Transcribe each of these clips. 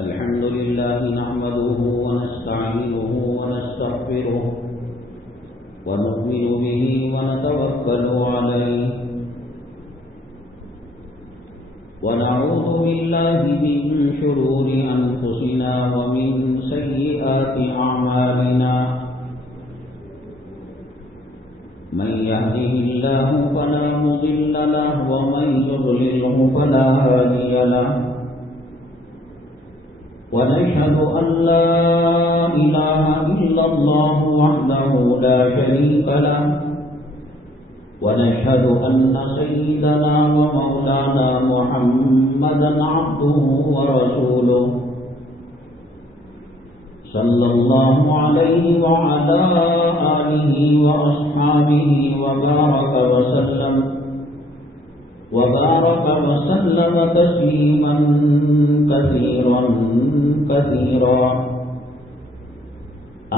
الحمد لله نحمده ونستعينه ونستغفره ونؤمن به ونتوكل عليه ونعوذ بالله من شرور أنفسنا ومن سيئات أعمالنا من يهده الله فلا مضل له ومن يضلله فلا هادي له ونشهد أن لا إله إلا الله وحده لا شريك له ونشهد أن سيدنا ومولانا محمدا عبده ورسوله صلى الله عليه وعلى آله وأصحابه وبارك وسلم تسليما كثيرا كثيرا.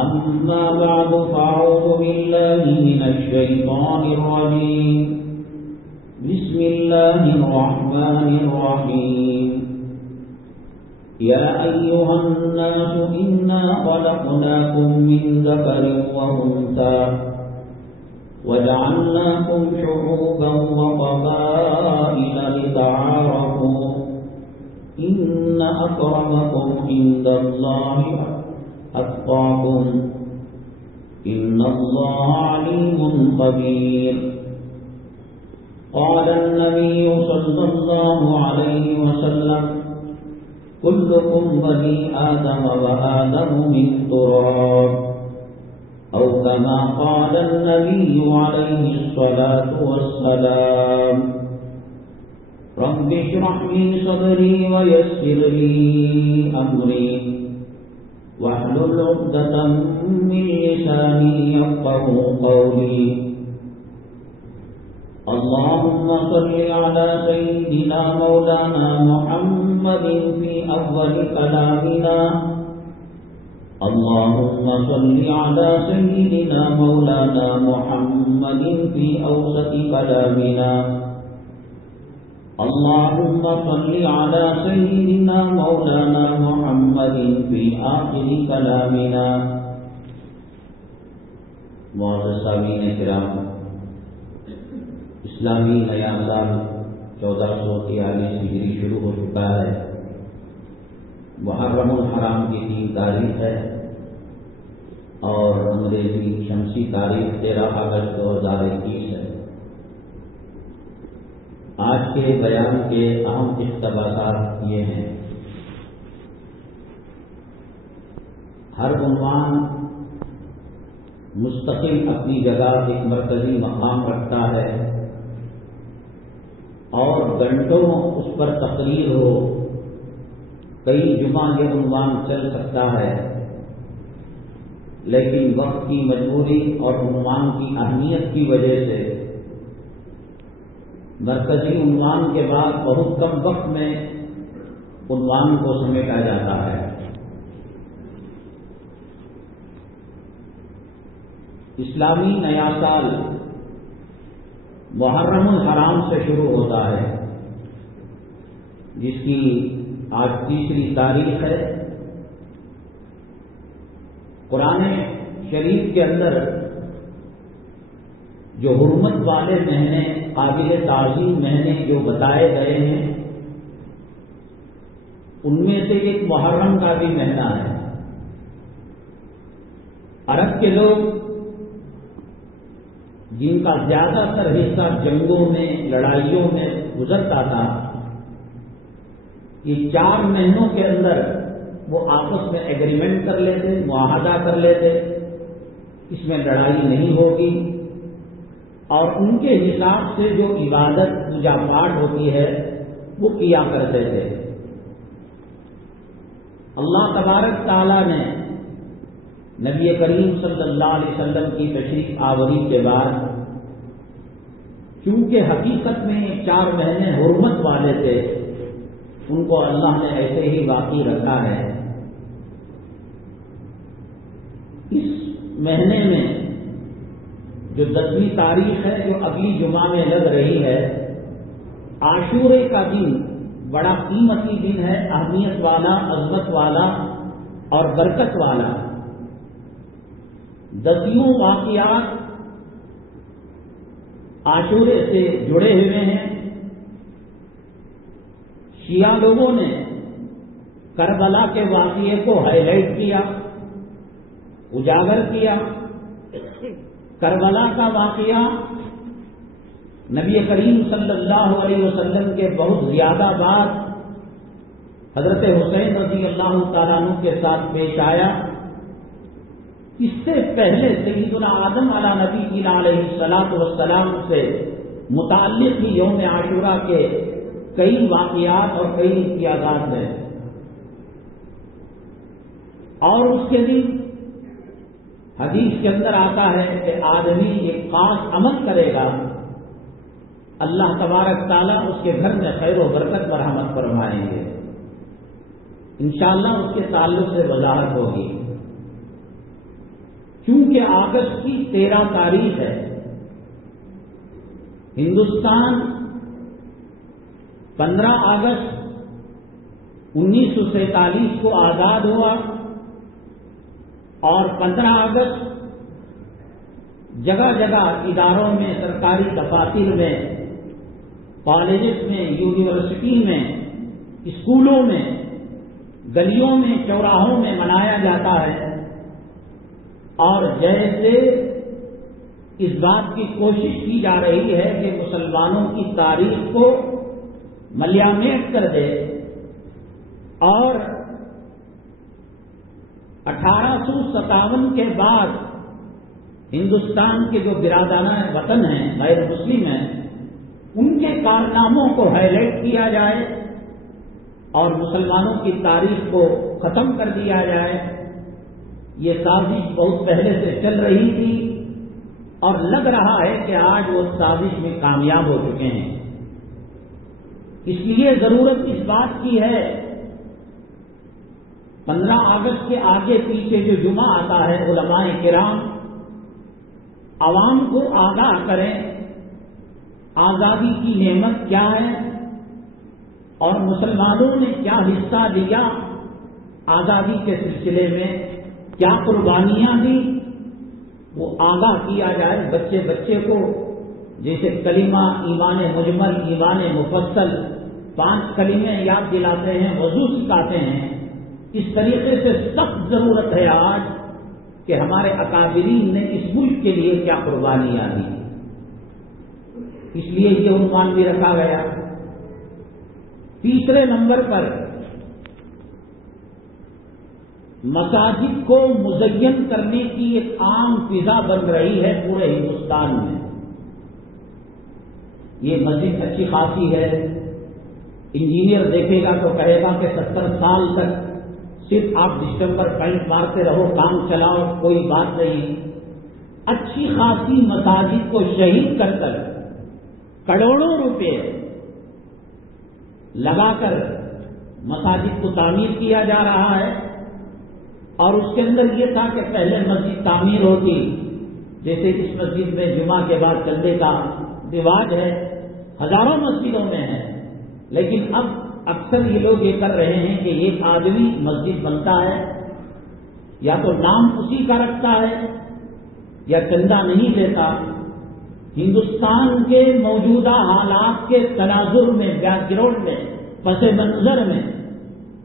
أما بعد فأعوذ بالله من الشيطان الرجيم. بسم الله الرحمن الرحيم. يا أيها الناس إنا خلقناكم من ذكر وأنثى وجعلناكم شعوبا وقبائل لتعارفوا إن أكرمكم عند الله أتقاكم إن الله عليم خبير. قال النبي صلى الله عليه وسلم كلكم بني آدم وآدم من تراب أو كما قال النبي عليه الصلاة والسلام. رب اشرح لي صدري ويسر لي أمري واحلل عقدة من لساني يفقهوا قولي. اللهم صل على سيدنا مولانا محمد في أول كلامنا. اللهم صل على سيدنا مولانا محمد في أوسط كلامنا. اللهم صل على سيدنا مولانا محمد في آخر كلامنا. معزز سامعین کرام، اسلامی نیا سال 1443 ہجری شروع ہو چکا ہے. محرم الحرام کی 3 تاریخ ہے اور انگریزی شمسی تاریخ 13 اگست 2021 ہے. آج کے بیان کے اہم اقتباسات یہ ہیں. ہر عنوان مستقل اپنی جگہ ایک مرکزی مقام رکھتا ہے اور گھنٹوں اس پر تقریر ہو. کئی جمعہ یہ عنوان چل سکتا ہے، لیکن وقت کی مجبوری اور عنوان کی اہمیت کی وجہ سے مرکزی عنوان کے بعد بہت کم وقت میں عنوان کو سمیٹا جاتا ہے. اسلامی نیا سال محرم الحرام سے شروع ہوتا ہے، جس کی آج 3 تاریخ ہے. قرآن شریف کے اندر جو حرمت والے مہینے، قابل تعظیم مہینے جو بتائے گئے ہیں، ان میں سے ایک محرم کا بھی مہینہ ہے. عرب کے لوگ جن کا زیادہ تر حصہ جنگوں میں، لڑائیوں میں گزرتا تھا، یہ 4 مہینوں کے اندر وہ آپس میں ایگریمنٹ کر لیتے، معاہدہ کر لیتے، اس میں لڑائی نہیں ہوگی، اور ان کے حساب سے جو عبادت پوجا پاٹ ہوتی ہے وہ کیا کرتے تھے. اللہ تبارک تعالیٰ نے نبی کریم صلی اللہ علیہ وسلم کی تشریف آوری کے بعد، چونکہ حقیقت میں یہ 4 مہینے حرمت والے تھے، ان کو اللہ نے ایسے ہی باقی رکھا ہے. اس مہینے میں جو 10ویں تاریخ ہے، جو اگلی جمعہ میں لگ رہی ہے، عاشورے کا دن بڑا قیمتی دن ہے، اہمیت والا، عظمت والا اور برکت والا۔ دسیوں واقعات عاشورے سے جڑے ہوئے ہیں۔ شیعہ لوگوں نے کربلا کے واقعے کو ہائی لائٹ کیا، اجاگر کیا۔ کربلا کا واقعہ نبی کریم صلی اللہ علیہ وسلم کے بہت زیادہ بعد حضرت حسین رضی اللہ تعالیٰ عنہ کے ساتھ پیش آیا۔ اس سے پہلے سیدنا آدم علیہ نبی علیہ الصلوۃ والسلام سے متعلق ہی یوم عاشورہ کے کئی واقعات اور کئی امتیازات ہیں، اور اس کے دن حدیث کے اندر آتا ہے کہ آدمی ایک خاص عمل کرے گا، اللہ تبارک تعالیٰ اس کے گھر میں خیر و برکت مرحمت فرمائیں گے۔ انشاءاللہ اس کے تعلق سے وضاحت ہوگی۔ چونکہ اگست کی 13 تاریخ ہے، ہندوستان 15 اگست 1947 کو آزاد ہوا، اور 15 اگست جگہ جگہ اداروں میں، سرکاری دفاتر میں، کالجز میں، یونیورسٹی میں، اسکولوں میں، گلیوں میں، چوراہوں میں منایا جاتا ہے۔ اور جیسے اس بات کی کوشش کی جا رہی ہے کہ مسلمانوں کی تاریخ کو ملیامیٹ کر دے، اور 1857 کے بعد ہندوستان کے جو برادران وطن ہیں، غیر مسلم ہیں، ان کے کارناموں کو ہائی لائٹ کیا جائے اور مسلمانوں کی تاریخ کو ختم کر دیا جائے۔ یہ سازش بہت پہلے سے چل رہی تھی، اور لگ رہا ہے کہ آج وہ سازش میں کامیاب ہو چکے ہیں۔ اس لیے ضرورت اس بات کی ہے 15 اگست کے آگے پیچھے جو جمعہ آتا ہے، علماء کرام عوام کو آگاہ کریں آزادی کی نعمت کیا ہے، اور مسلمانوں نے کیا حصہ لیا آزادی کے سلسلے میں، کیا قربانیاں دی، وہ آگاہ کیا جائے بچے بچے کو۔ جیسے کلمہ، ایمان مجمل، ایمان مفصل، 5 کلمے یاد دلاتے ہیں، وضو سکھاتے ہیں۔ اس طریقے سے سخت ضرورت ہے آج کہ ہمارے اکابرین نے اس ملک کے لیے کیا قربانیاں دی۔ اس لیے یہ عنوان بھی رکھا گیا۔ تیسرے نمبر پر مساجد کو مزین کرنے کی ایک عام فضا بن رہی ہے پورے ہندوستان میں۔ یہ مسجد اچھی خاصی ہے، انجینئر دیکھے گا تو کہے گا کہ 70 سال تک صرف آپ ڈسٹمبر پینٹ مارتے رہو، کام چلاؤ، کوئی بات نہیں۔ اچھی خاصی مساجد کو شہید کر کر کروڑوں روپے لگا کر مساجد کو تعمیر کیا جا رہا ہے، اور اس کے اندر یہ تھا کہ پہلے مسجد تعمیر ہوتی، جیسے اس مسجد میں جمعہ کے بعد چندے کا رواج ہے، ہزاروں مسجدوں میں ہے، لیکن اب اکثر یہ لوگ یہ کر رہے ہیں کہ ایک آدمی مسجد بنتا ہے، یا تو نام اسی کا رکھتا ہے یا چندہ نہیں دیتا۔ ہندوستان کے موجودہ حالات کے تناظر میں، بیک گراؤنڈ میں، پس منظر میں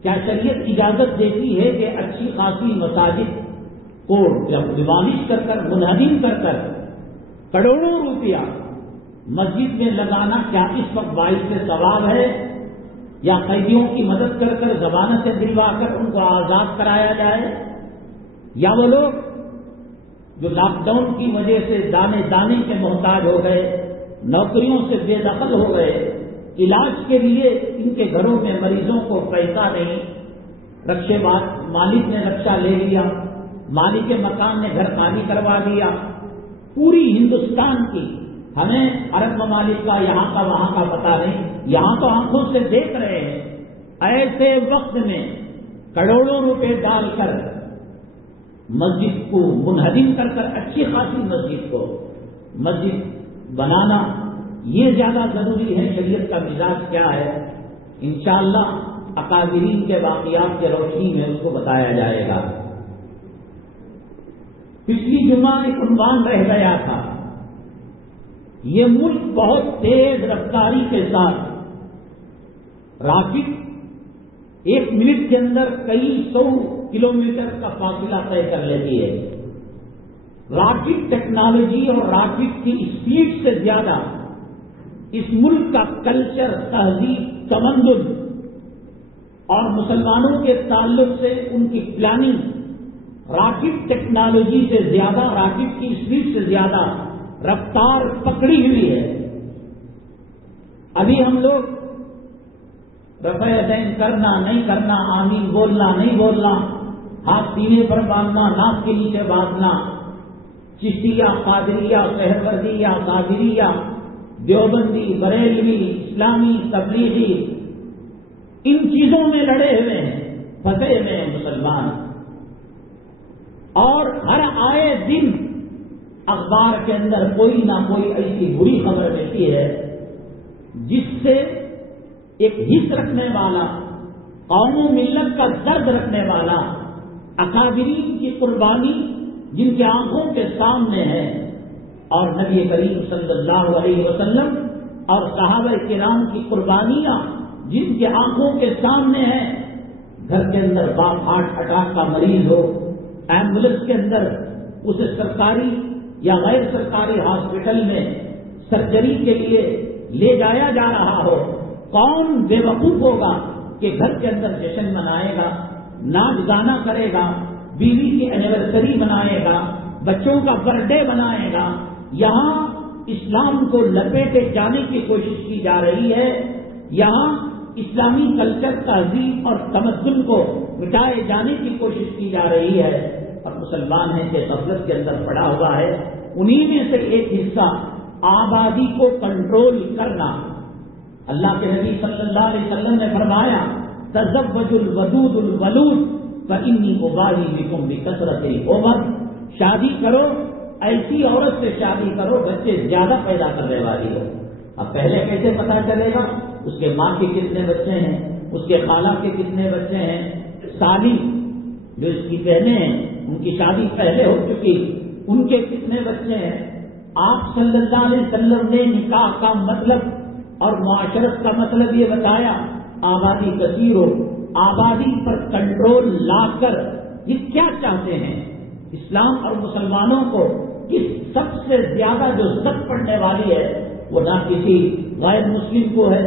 کیا شریعت اجازت دیتی ہے کہ اچھی خاصی مساجد کو جب ڈیمالش کر کر، منہدم کر کر کروڑوں روپیہ مسجد میں لگانا کیا اس وقت باعث ثواب ہے، یا قیدیوں کی مدد کر کر ضمانت سے دلوا کر ان کو آزاد کرایا جائے، یا وہ لوگ جو لاک ڈاؤن کی وجہ سے دانے دانے کے محتاج ہو گئے، نوکریوں سے بے دخل ہو گئے، علاج کے لیے ان کے گھروں میں مریضوں کو پیسہ نہیں، رکشے مالک نے رکشہ لے لیا، مالک کے مکان نے گھر خالی کروا دیا۔ پوری ہندوستان کی، ہمیں عرب ممالک کا یہاں کا وہاں کا پتہ نہیں، یہاں تو آنکھوں سے دیکھ رہے ہیں۔ ایسے وقت میں کروڑوں روپے ڈال کر مسجد کو منہدم کر کر اچھی خاصی مسجد کو مسجد بنانا یہ زیادہ ضروری ہے۔ شریعت کا مزاج کیا ہے انشاءاللہ اکابرین کے واقعات کی روشنی میں اس کو بتایا جائے گا۔ پچھلی جمعہ ایک عنوان رہ گیا تھا، یہ ملک بہت تیز رفتاری کے ساتھ راکٹ 1 منٹ کے اندر کئی 100 کلومیٹر کا فاصلہ طے کر لیتی ہے۔ راکٹ ٹیکنالوجی اور راکٹ کی اسپیڈ سے زیادہ اس ملک کا کلچر، تہذیب، تمدن اور مسلمانوں کے تعلق سے ان کی پلاننگ راکٹ ٹیکنالوجی سے زیادہ، راکٹ کی اسپیڈ سے زیادہ رفتار پکڑی ہوئی ہے۔ ابھی ہم لوگ رفع یدین کرنا نہیں کرنا، آمین بولنا نہیں بولنا، ہاتھ سینے پر باندھنا، ناک کے نیچے باندھنا، چشتیہ، قادریہ، سہروردیہ، قادریہ، دیوبندی، بریلوی، اسلامی، تبلیغی، ان چیزوں میں لڑے ہوئے ہیں، پھنسے ہوئے ہیں مسلمان۔ اور ہر آئے دن اخبار کے اندر کوئی نہ کوئی ایسی بری خبر ملتی ہے جس سے ایک حص رکھنے والا، قوم و ملت کا درد رکھنے والا، اکابرین کی قربانی جن کی آنکھوں کے سامنے ہے، اور نبی کریم صلی اللہ علیہ وسلم اور صحابہ کرام کی قربانیاں جن کی آنکھوں کے سامنے ہیں۔ گھر کے اندر باپ ہارٹ اٹیک کا مریض ہو، ایمبولینس کے اندر اسے سرکاری یا غیر سرکاری ہاسپٹل میں سرجری کے لیے لے جایا جا رہا ہو، کون بے وقوف ہوگا کہ گھر کے اندر جشن منائے گا، ناچ گانا کرے گا، بیوی کی اینیورسری منائے گا، بچوں کا برتھ ڈے منائے گا۔ یہاں اسلام کو لپیٹے جانے کی کوشش کی جا رہی ہے، یہاں اسلامی کلچر، تہذیب اور تمدن کو مٹائے جانے کی کوشش کی جا رہی ہے، اور مسلمان ہیں کہ غفلت کے اندر پڑا ہوا ہے۔ انہی میں سے ایک حصہ آبادی کو کنٹرول کرنا۔ اللہ کے نبی صلی اللہ علیہ وسلم نے فرمایا، تزوجوا الودود الولود فإنی ابالی بکم بکثرت الامم، شادی کرو، ایسی عورت سے شادی کرو بچے زیادہ پیدا کرنے والی ہو۔ اب پہلے کیسے پتا چلے گا اس کے ماں کے کتنے بچے ہیں، اس کے خالہ کے کتنے بچے ہیں، سالی جو اس کی بہنیں ہیں ان کی شادی پہلے ہو چکی، ان کے کتنے بچے ہیں۔ آپ صلی اللہ علیہ وسلم نے نکاح کا مطلب اور معاشرت کا مطلب یہ بتایا، آبادی کثیر ہو، آبادی پر کنٹرول لا کر یہ کیا چاہتے ہیں؟ اسلام اور مسلمانوں کو کس سب سے زیادہ جو زد پڑنے والی ہے وہ نہ کسی غیر مسلم کو ہے،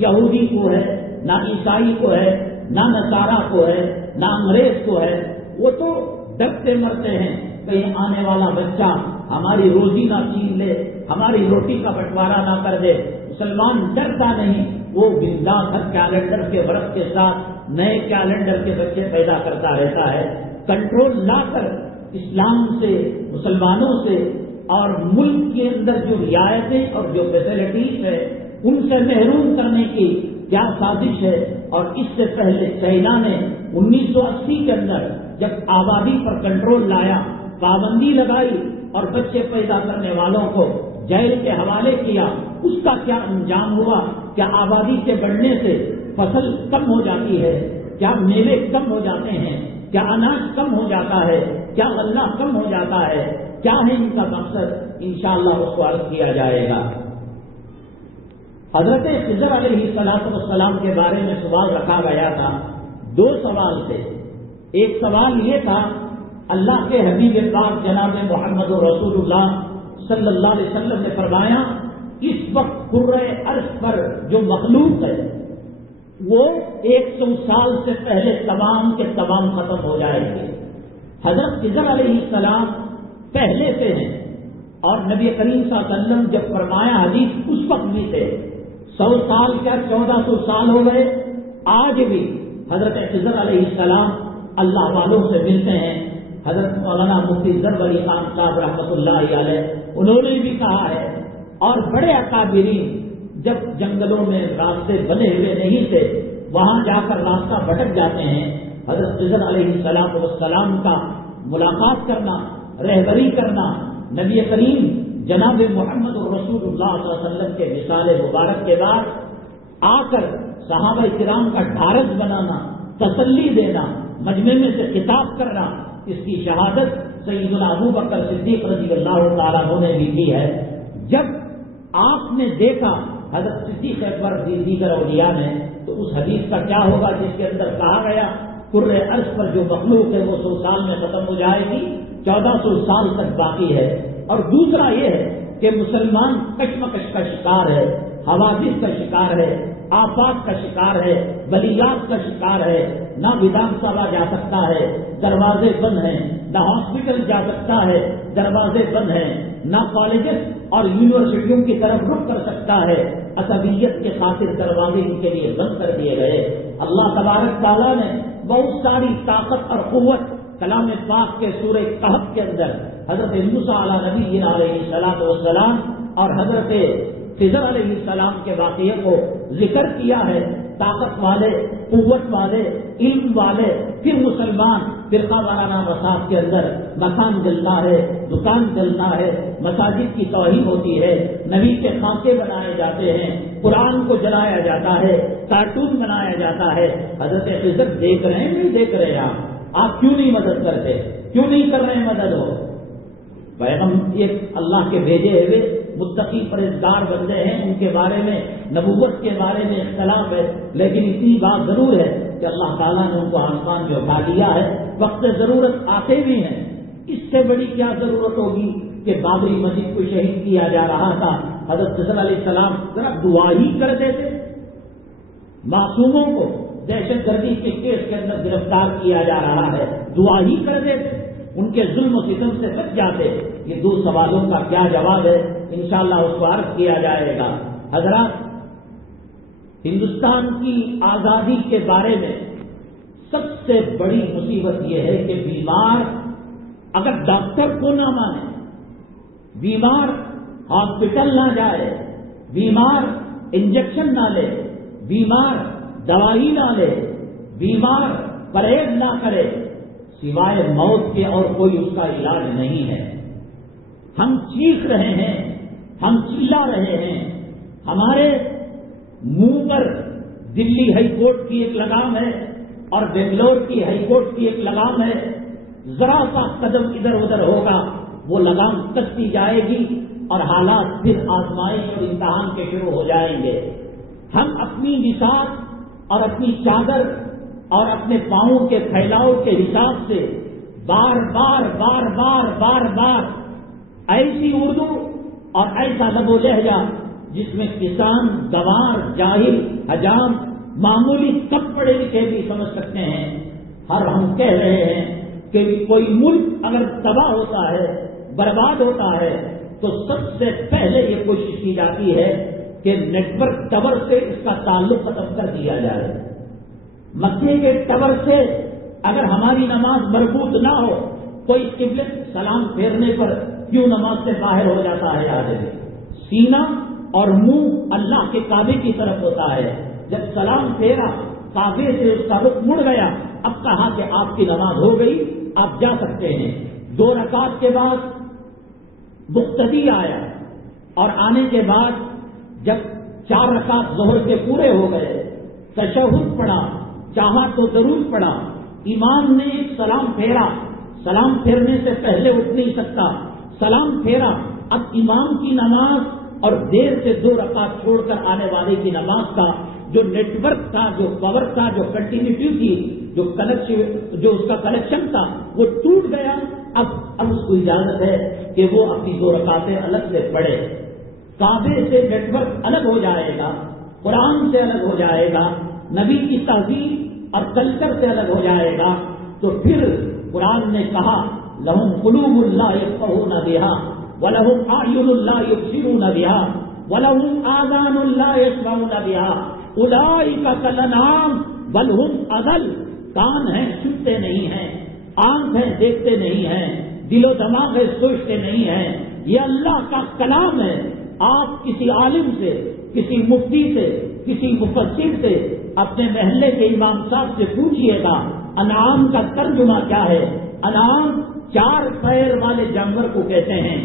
یہودی کو ہے، نہ عیسائی کو ہے، نہ نصارہ کو ہے، نہ انگریز کو ہے۔ وہ تو ڈرتے مرتے ہیں کہیں آنے والا بچہ ہماری روزی نہ چھین لے، ہماری روٹی کا بٹوارا نہ کر دے۔ مسلمان ڈرتا نہیں، وہ بنداس ہر کیلنڈر کے برس کے ساتھ نئے کیلنڈر کے بچے پیدا کرتا رہتا ہے۔ کنٹرول لا کر اسلام سے، مسلمانوں سے اور ملک کے اندر جو رعایتیں اور جو فیسلٹیز ہے ان سے محروم کرنے کی کیا سازش ہے۔ اور اس سے پہلے چائنا نے 1980 کے اندر جب آبادی پر کنٹرول لایا، پابندی لگائی اور بچے پیدا کرنے والوں کو جیل کے حوالے کیا، اس کا کیا انجام ہوا؟ کیا آبادی کے بڑھنے سے فصل کم ہو جاتی ہے؟ کیا میوے کم ہو جاتے ہیں؟ کیا اناج کم ہو جاتا ہے؟ کیا غلہ کم ہو جاتا ہے؟ کیا ہے ان کا مقصد؟ انشاءاللہ اس کو عرض کیا جائے گا۔ حضرت خضر علیہ السلام کے بارے میں سوال رکھا گیا تھا، 2 سوال تھے۔ ایک سوال یہ تھا، اللہ کے حبیب پاک جناب محمد رسول اللہ صلی اللہ علیہ وسلم نے فرمایا، اس وقت کرۂ ارض پر جو مخلوق ہے وہ 100 سال سے پہلے تمام کے تمام ختم ہو جائیں گے۔ حضرت خضر علیہ السلام پہلے سے ہیں، اور نبی کریم صلی اللہ علیہ وسلم جب فرمایا حدیث اس وقت بھی تھے، 100 سال کیا 1400 سال ہو گئے، آج بھی حضرت خضر علیہ السلام اللہ والوں سے ملتے ہیں۔ حضرت مولانا مفتی ظفر علی خان صاحب رحمۃ اللہ علیہ انہوں نے بھی کہا ہے، اور بڑے اکابرین جب جنگلوں میں راستے بنے ہوئے نہیں تھے وہاں جا کر راستہ بھٹک جاتے ہیں، حضرت خضر علیہ السلام کا ملاقات کرنا، رہبری کرنا، نبی کریم جناب محمد رسول اللہ صلی اللہ علیہ وسلم کے وصال مبارک کے بعد آ کر صحابہ کرام کا ڈھارس بنانا، تسلی دینا، مجمع میں سے خطاب کرنا، اس کی شہادت سیدنا ابو بکر صدیق رضی اللہ تعالیٰ عنہ نے بھی کی ہے۔ جب آپ نے دیکھا حضرت صدیق اکبر دیگر اولیاء نے، تو اس حدیث کا کیا ہوگا جس کے اندر کہا گیا کرۂ عرض پر جو مخلوق ہے وہ 100 سال میں ختم ہو جائے گی، 1400 سال تک باقی ہے۔ اور دوسرا یہ ہے کہ مسلمان کشمکش کا شکار ہے، حوادث کا شکار ہے، آفات کا شکار ہے، بلیات کا شکار ہے، نہ ودھان سبھا جا سکتا ہے، دروازے بند ہیں، نہ ہاسپٹل جا سکتا ہے، دروازے بند ہیں، نہ کالجز اور یونیورسٹیوں کی طرف رخ کر سکتا ہے، عصبیت کے خاطر دروازے ان کے لیے بند کر دیے گئے۔ اللہ تبارک تعالیٰ نے بہت ساری طاقت اور قوت کلام پاک کے سورہ کہف کے اندر حضرت موسیٰ علیہ نبی علیہ الصلوۃ والسلام اور حضرت خضر علیہ السلام کے واقعے کو ذکر کیا ہے۔ طاقت والے، قوت والے، علم والے، پھر مسلمان فرقہ وارانہ مساج کے اندر مکان جلتا ہے، دکان جلتا ہے، مساجد کی توہین ہوتی ہے، نبی کے خاکے بنائے جاتے ہیں، قرآن کو جلایا جاتا ہے، کارٹون بنایا جاتا ہے۔ حضرت خضر دیکھ رہے ہیں نہیں دیکھ رہے آپ کیوں نہیں مدد کرتے؟ کیوں نہیں کر رہے ہیں مدد؟ ہو پیغمبر یہ اللہ کے بھیجے ہوئے متقی پرہیزگار بندے ہیں، ان کے بارے میں نبوت کے بارے میں اختلاف ہے، لیکن اتنی بات ضرور ہے کہ اللہ تعالیٰ نے ان کو آسمان میں اٹھا دیا ہے، وقت ضرورت آتے بھی ہیں۔ اس سے بڑی کیا ضرورت ہوگی کہ بابری مسجد کو شہید کیا جا رہا تھا، حضرت خضر علیہ السلام ذرا دعا ہی کر دیتے، معصوموں کو دہشت گردی کے کیس کے اندر گرفتار کیا جا رہا ہے، دعا ہی کر دیتے، ان کے ظلم و ستم سے بچ جاتے۔ یہ دو سوالوں کا کیا جواب ہے انشاءاللہ اس کو عرض کیا جائے گا۔ حضرات، ہندوستان کی آزادی کے بارے میں سب سے بڑی مصیبت یہ ہے کہ بیمار اگر ڈاکٹر کو نہ مانے، بیمار ہاسپٹل نہ جائے، بیمار انجیکشن نہ لے، بیمار دوائی نہ لے، بیمار پرہیز نہ کرے، سوائے موت کے اور کوئی اس کا علاج نہیں ہے۔ ہم چیخ رہے ہیں، ہم چلا رہے ہیں، ہمارے منہ پر دلی ہائی کورٹ کی ایک لگام ہے اور بنگلور کی ہائی کورٹ کی ایک لگام ہے، ذرا سا قدم ادھر ادھر ہوگا وہ لگام کستی جائے گی اور حالات پھر آزمائش اور امتحان کے شروع ہو جائیں گے۔ ہم اپنی بساط اور اپنی چادر اور اپنے پاؤں کے پھیلاؤ کے حساب سے بار بار بار بار بار بار ایسی اردو اور ایسا لب و لہجہ جس میں کسان، گوار، جاہل، حجام، معمولی کم پڑھے لکھے بھی سمجھ سکتے ہیں، ہر ہم کہہ رہے ہیں کہ کوئی ملک اگر تباہ ہوتا ہے، برباد ہوتا ہے، تو سب سے پہلے یہ کوشش کی جاتی ہے کہ نیٹ ورک ٹاور سے اس کا تعلق ختم کر دیا جائے۔ مکے کے ٹاور سے اگر ہماری نماز مربوط نہ ہو، کوئی قبلت سلام پھیرنے پر کیوں نماز سے باہر ہو جاتا ہے آدمی، سینہ اور منہ اللہ کے کعبے کی طرف ہوتا ہے، جب سلام پھیرا کعبے سے اس کا رخ مڑ گیا، اب کہا کہ آپ کی نماز ہو گئی، آپ جا سکتے ہیں۔ 2 رکعت کے بعد مقتدی آیا اور آنے کے بعد جب 4 رکعت ظہر کے پورے ہو گئے، تشہد پڑھا، چاہا تو درود پڑھا، امام نے ایک سلام پھیرا، سلام پھیرنے سے پہلے اٹھ نہیں سکتا، سلام پھیرا، اب امام کی نماز اور دیر سے 2 رکعت چھوڑ کر آنے والے کی نماز کا جو نیٹ ورک تھا، جو پاور تھا، جو کنٹینیوٹی تھی، جو اس کا کنیکشن تھا، وہ ٹوٹ گیا۔ اب اس کو اجازت ہے کہ وہ اپنی 2 رکعتیں الگ سے پڑھے، کعبے سے نیٹ ورک الگ ہو جائے گا، قرآن سے الگ ہو جائے گا، نبی کی تہذیب اور کلچر سے الگ ہو جائے گا۔ تو پھر قرآن نے کہا لہم قلوب لا یفقہون بہا ولہم اعین لا یبصرون بہا ولہم آذان لا یسمعون بہا اولئک کالانعام بل ہم اضل۔ کان ہیں سنتے نہیں ہیں، آنکھ ہیں دیکھتے نہیں ہیں، دل و دماغ ہے سوچتے نہیں ہیں، یہ اللہ کا کلام ہے۔ آپ کسی عالم سے، کسی مفتی سے، کسی مفسر سے، اپنے محلے کے امام صاحب سے پوچھئے گا انعام کا ترجمہ کیا ہے۔ انعام 4 پیر والے جانور کو کہتے ہیں۔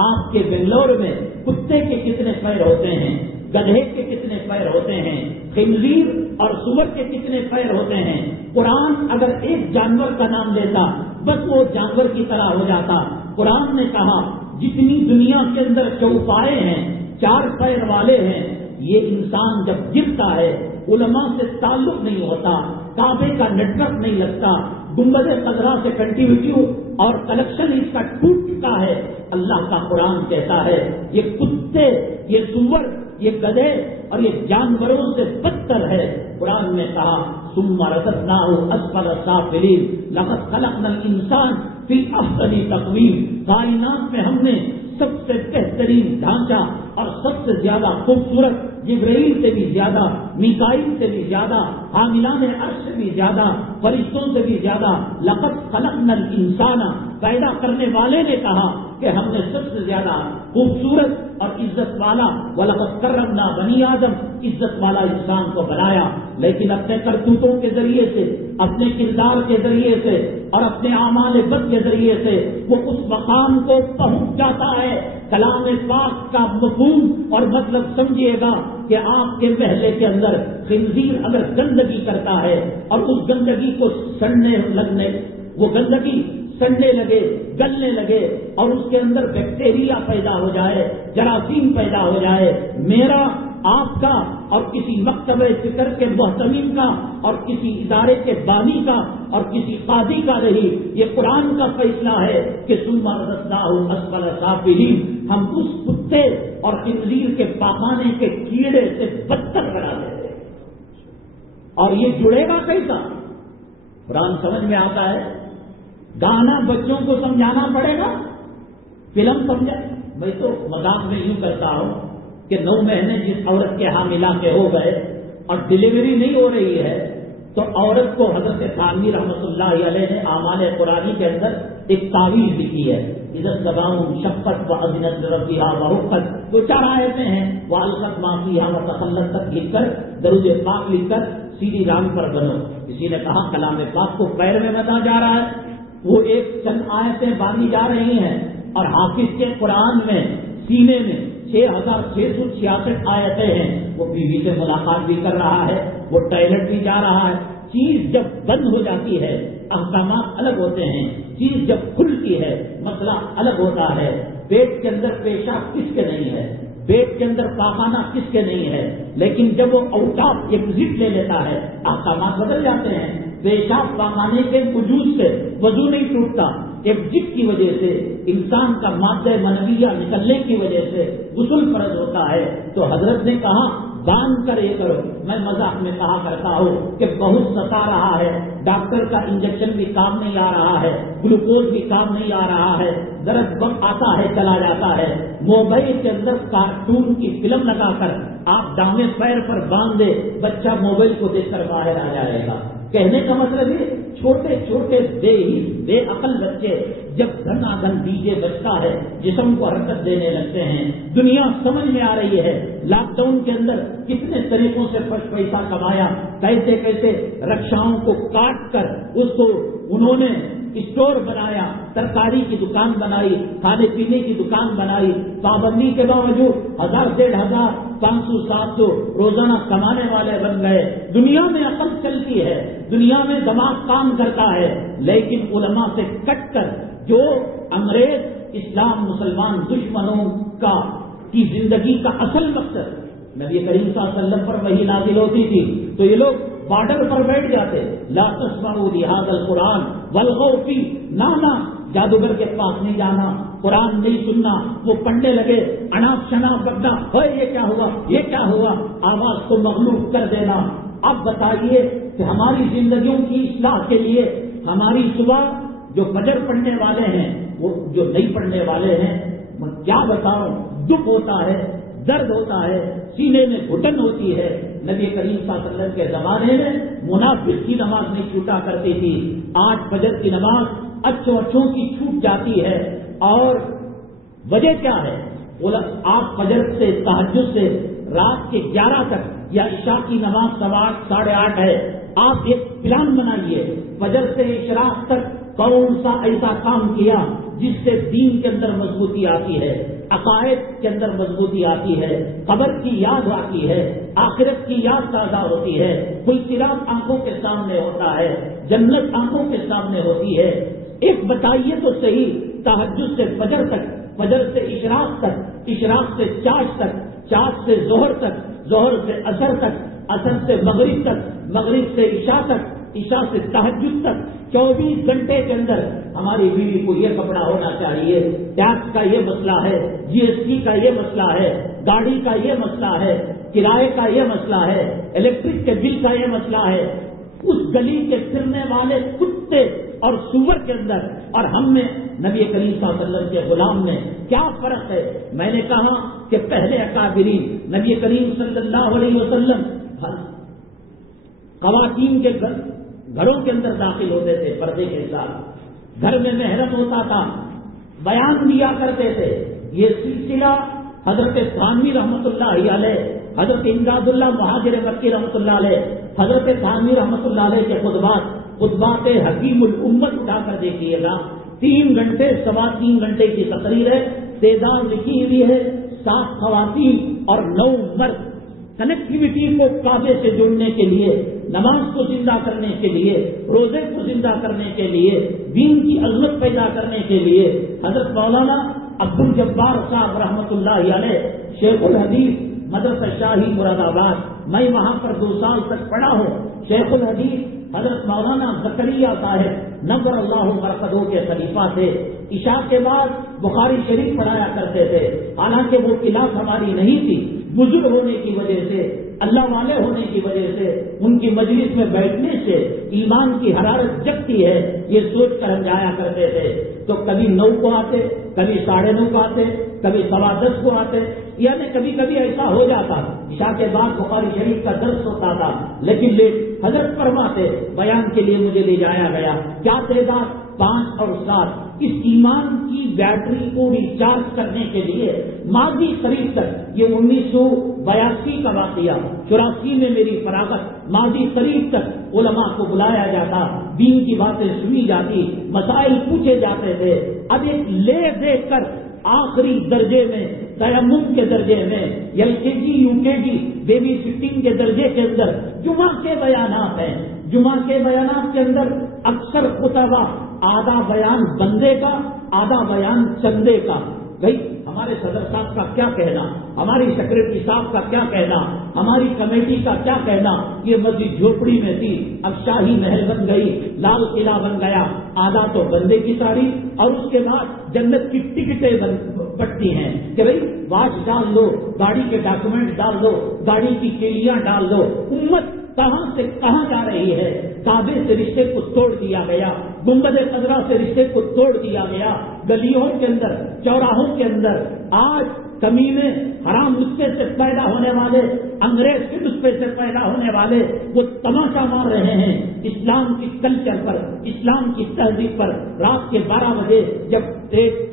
آپ کے بنگلور میں کتے کے کتنے پیر ہوتے ہیں، گدھے کے کتنے پیر ہوتے ہیں، خنزیر اور سور کے کتنے پیر ہوتے ہیں. قرآن اگر ایک جانور کا نام لیتا بس وہ جانور کی طرح ہو جاتا. قرآن نے کہا جتنی دنیا کے اندر چوپائے ہیں 4 پیر والے ہیں, یہ انسان جب گرتا ہے علماء سے تعلق نہیں ہوتا, کعبے کا نیٹ ورک نہیں لگتا, گنبد خضرا سے کنٹینیوٹی اور کلیکشن اس کا ٹوٹ چکا ہے. اللہ کا قرآن کہتا ہے یہ کتے, یہ سور, یہ گدھے اور یہ جانوروں سے بدتر ہے. قرآن نے کہا ثم رددناه اسفل سافلین لقد خلقنا الانسان فی احسن تقویم. کائنات میں ہم نے سب سے بہترین ڈھانچہ اور سب سے زیادہ خوبصورت, جبرائیل سے بھی زیادہ, میکائیل سے بھی زیادہ, حاملان عرش سے بھی زیادہ, فرشتوں سے بھی زیادہ, لقد خلقنا الانسان, پیدا کرنے والے نے کہا کہ ہم نے سب سے زیادہ خوبصورت اور عزت والا وَلَقَدْ كَرَّمْنَا بَنِي آدم, عزت والا انسان کو بنایا. لیکن اپنے کرتوتوں کے ذریعے سے, اپنے کردار کے ذریعے سے اور اپنے اعمال بد کے ذریعے سے وہ اس مقام کو پہنچ جاتا ہے. کلام پاک کا مفہوم اور مطلب سمجھیے گا کہ آپ کے محلے کے اندر خنزیر اگر گندگی کرتا ہے اور اس گندگی کو سڑنے لگنے, وہ گندگی سڑنے لگے, گلنے لگے اور اس کے اندر بیکٹیریا پیدا ہو جائے, جراثیم پیدا ہو جائے, میرا آپ کا اور کسی مکتبہ فکر کے محتمین کا اور کسی ادارے کے بانی کا اور کسی قاضی کا نہیں, یہ قرآن کا فیصلہ ہے کہ ثم رددناه اسفل سافلین, ہم اس کتے اور خنزیر کے پاخانے کے کیڑے سے بدتر بنا دیتے ہیں. اور یہ جڑے گا کیسا؟ قرآن سمجھ میں آتا ہے. گانا بچوں کو سمجھانا پڑے گا, فلم سمجھا. میں تو مذاق میں یوں کرتا ہوں کہ 9 مہینے جس عورت کے حاملہ کے ہو گئے اور ڈلیوری نہیں ہو رہی ہے تو عورت کو حضرت تھانوی رحمۃ اللہ علیہ نے اعمال قرآنی کے اندر ایک تعویذ لکھی ہے. عزت زبان شفقت و عزنت ربیہ وحقت, 2-4 آیتیں ہیں. وہ القت معافیہ و تخلت تک لکھ کر درود پاک لکھ کر سیدھی رام پر بنو. کسی نے کہا کلام پاک کو پیر میں بتا جا رہا ہے, وہ ایک چند آیتیں باندھی جا رہی ہیں اور حافظ کے قرآن میں سینے میں 6666 آیتیں ہیں. وہ بیوی سے ملاقات بھی کر رہا ہے, وہ ٹوائلٹ بھی جا رہا ہے. چیز جب بند ہو جاتی ہے احکامات الگ ہوتے ہیں, چیز جب کھلتی ہے مسئلہ الگ ہوتا ہے. پیٹ کے اندر پیشاب کس کے نہیں ہے, پیٹ کے اندر پاخانہ کس کے نہیں ہے, لیکن جب وہ آؤٹ آف ایگزٹ لے لیتا ہے احکامات بدل جاتے ہیں. پیشاب پاخانے کے وجود سے وضو نہیں ٹوٹتا, ایگزٹ کی وجہ سے انسان کا مادہ منویہ نکلنے کی وجہ سے غسل فرض ہوتا ہے. تو حضرت نے کہا باندھ کر یہ کرو. میں مذاق میں کہا کرتا ہوں کہ بہت ستا رہا ہے, ڈاکٹر کا انجیکشن بھی کام نہیں آ رہا ہے, گلوکوز بھی کام نہیں آ رہا ہے, درد وقت آتا ہے چلا جاتا ہے. موبائل کے اندر کارٹون کی فلم لگا کر آپ دامے پیر پر باندھ دے, بچہ موبائل کو دیکھ کر باہر آ جائے گا. کہنے کا مطلب یہ چھوٹے چھوٹے بے عقل بچے جب گھنا گھن ڈی جے بجتا ہے جسم کو حرکت دینے لگتے ہیں. دنیا سمجھ میں آ رہی ہے. لاک ڈاؤن کے اندر کتنے طریقوں سے پیسہ کمایا, کیسے کیسے رکشاؤں کو کاٹ کر اس کو انہوں نے اسٹور بنایا, ترکاری کی دکان بنائی, کھانے پینے کی دکان بنائی. پابندی کے باوجود 1000-1500 500-700 روزانہ کمانے والے بن گئے. دنیا میں عقل چلتی ہے, دنیا میں دماغ کام کرتا ہے, لیکن علماء سے کٹ کر جو انگریز اسلام مسلمان دشمنوں کی زندگی کا اصل مقصد, نبی کریم صلی اللہ علیہ وسلم پر وحی نازل ہوتی تھی تو یہ لوگ بارڈر پر بیٹھ جاتے, لا تسمعوا لهذا القرآن والغوا فيه, نانا جادوگر کے پاس نہیں جانا, قرآن نہیں سننا. وہ پڑھنے لگے اناپ شناپ بکنا, یہ کیا ہوا, یہ کیا ہوا, آواز کو مغلوب کر دینا. اب بتائیے کہ ہماری زندگیوں کی اصلاح کے لیے ہماری صبح جو فجر پڑھنے والے ہیں وہ جو نہیں پڑھنے والے ہیں, میں کیا بتاؤں, دکھ ہوتا ہے, درد ہوتا ہے, سینے میں گھٹن ہوتی ہے. نبی کریم صلی اللہ علیہ وسلم کے زمانے میں منافق کی نماز نہیں چھوٹا کرتی تھی. 8 فجر کی نماز اچھوں کی چھوٹ جاتی ہے. اور وجہ کیا ہے؟ آپ فجر سے تہجد سے رات کے 11 تک یا عشاء کی نماز 8:30 8:30 ہے. آپ ایک پلان بنائیے, فجر سے اشراق تک کون سا ایسا کام کیا جس سے دین کے اندر مضبوطی آتی ہے, عقائد کے اندر مضبوطی آتی ہے, قبر کی یاد آتی ہے, آخرت کی یاد تازہ ہوتی ہے، کوئی صراط آنکھوں کے سامنے ہوتا ہے، جنت آنکھوں کے سامنے ہوتی ہے۔ ایک بتائیے تو صحیح، تہجد سے فجر تک، فجر سے اشراق تک، اشراق سے چاش تک، چاش سے ظہر تک، ظہر سے عصر تک، عصر سے مغرب تک، مغرب سے عشاء تک، عشاء سے تہجد تک، 24 گھنٹے کے اندر ہماری بیوی کو یہ کپڑا ہونا چاہیے، ٹیکس کا یہ مسئلہ ہے، جی ایس ٹی کا یہ مسئلہ ہے، گاڑی کا یہ مسئلہ ہے، کرائے کا یہ مسئلہ ہے، الیکٹرک کے بل کا یہ مسئلہ ہے۔ اس گلی کے پھرنے والے کتے اور سور کے اندر اور ہم میں نبی کریم صلی اللہ علیہ وسلم کے غلام میں کیا فرق ہے؟ میں نے کہا کہ پہلے اکابرین نبی کریم صلی اللہ علیہ وسلم خواتین کے گھروں کے اندر داخل ہوتے تھے پردے کے ساتھ، گھر میں محرم ہوتا تھا، بیان دیا کرتے تھے۔ یہ سلسلہ حضرت تھانوی رحمۃ اللہ علیہ، حضرت امداد اللہ مہاجر مکی رحمۃ اللہ علیہ، حضرت تھانوی رحمۃ اللہ علیہ کے خطبات حکیم الامت اٹھا کر دیکھیے گا، 3 گھنٹے 3.25 گھنٹے کی تقریر ہے، تعداد لکھی ہوئی ہے، 7 خواتین اور 9 مرد، کنیکٹیوٹی کو کعبے سے جوڑنے کے لیے، نماز کو زندہ کرنے کے لیے، روزے کو زندہ کرنے کے لیے، دین کی عظمت پیدا کرنے کے لیے حضرت مولانا عبد الجبار صاحب رحمۃ اللہ علیہ شیخ الحدیث مدرسہ شاہی مراد آباد، میں وہاں پر 2 سال تک پڑھا ہوں۔ شیخ الحدیث حضرت مولانا زکریا صاحب نظر اللہ مرقدوں کے خلیفہ تھے، عشاء کے بعد بخاری شریف پڑھایا کرتے تھے، حالانکہ وہ کلاس ہماری نہیں تھی، بزرگ ہونے کی وجہ سے، اللہ والے ہونے کی وجہ سے، ان کی مجلس میں بیٹھنے سے ایمان کی حرارت جگتی ہے، یہ سوچ کر ہم جایا کرتے تھے۔ تو کبھی 9 کو آتے، کبھی 9:30 کو آتے، کبھی 10:15 کو آتے، یعنی کبھی کبھی ایسا ہو جاتا عشاء کے بعد بخاری شریف کا درس ہوتا تھا لیکن لیٹ حضرت فرماتے بیان کے لیے مجھے لے جایا گیا، کیا تعداد 5 اور 7، اس ایمان کی بیٹری کو ریچارج کرنے کے لیے ماضی قریب تک، یہ 1982 کا واقعہ، 84 میں میری فراغت، ماضی قریب تک علماء کو بلایا جاتا، دین کی باتیں سنی جاتی، مسائل پوچھے جاتے تھے۔ اب ایک لے دے کر آخری درجے میں، تیمم کے درجے میں، LKG UKG بیبی سٹنگ کے درجے کے اندر جمعہ کے بیانات ہیں، جمعہ کے بیانات کے اندر اکثر خطبہ آدھا بیان بندے کا، آدھا بیان چندے کا۔ بھائی ہمارے صدر صاحب کا کیا کہنا، ہماری سیکرٹری صاحب کا کیا کہنا، ہماری کمیٹی کا کیا کہنا، یہ مسجد جھوپڑی میں تھی، اب شاہی محل بن گئی، لال قلعہ بن گیا، آدھا تو بندے کی تعریف، اور اس کے بعد جنت کی ٹکٹیں بٹتی ہیں کہ بھائی واچ ڈال دو، گاڑی کے ڈاکومنٹ ڈال دو، گاڑی کی کیلیاں ڈال دو۔ امت کہاں سے کہاں جا رہی ہے؟ کعبے سے رشتے کو توڑ دیا گیا، گنبد خضرا سے رشتے کو توڑ دیا گیا، گلیوں کے اندر، چوراہوں کے اندر آج کمینے حرام نسخے سے پیدا ہونے والے، انگریز کے نسخے سے پیدا ہونے والے وہ تماشا مار رہے ہیں اسلام کی کلچر پر، اسلام کی تہذیب پر۔ رات کے 12 بجے جب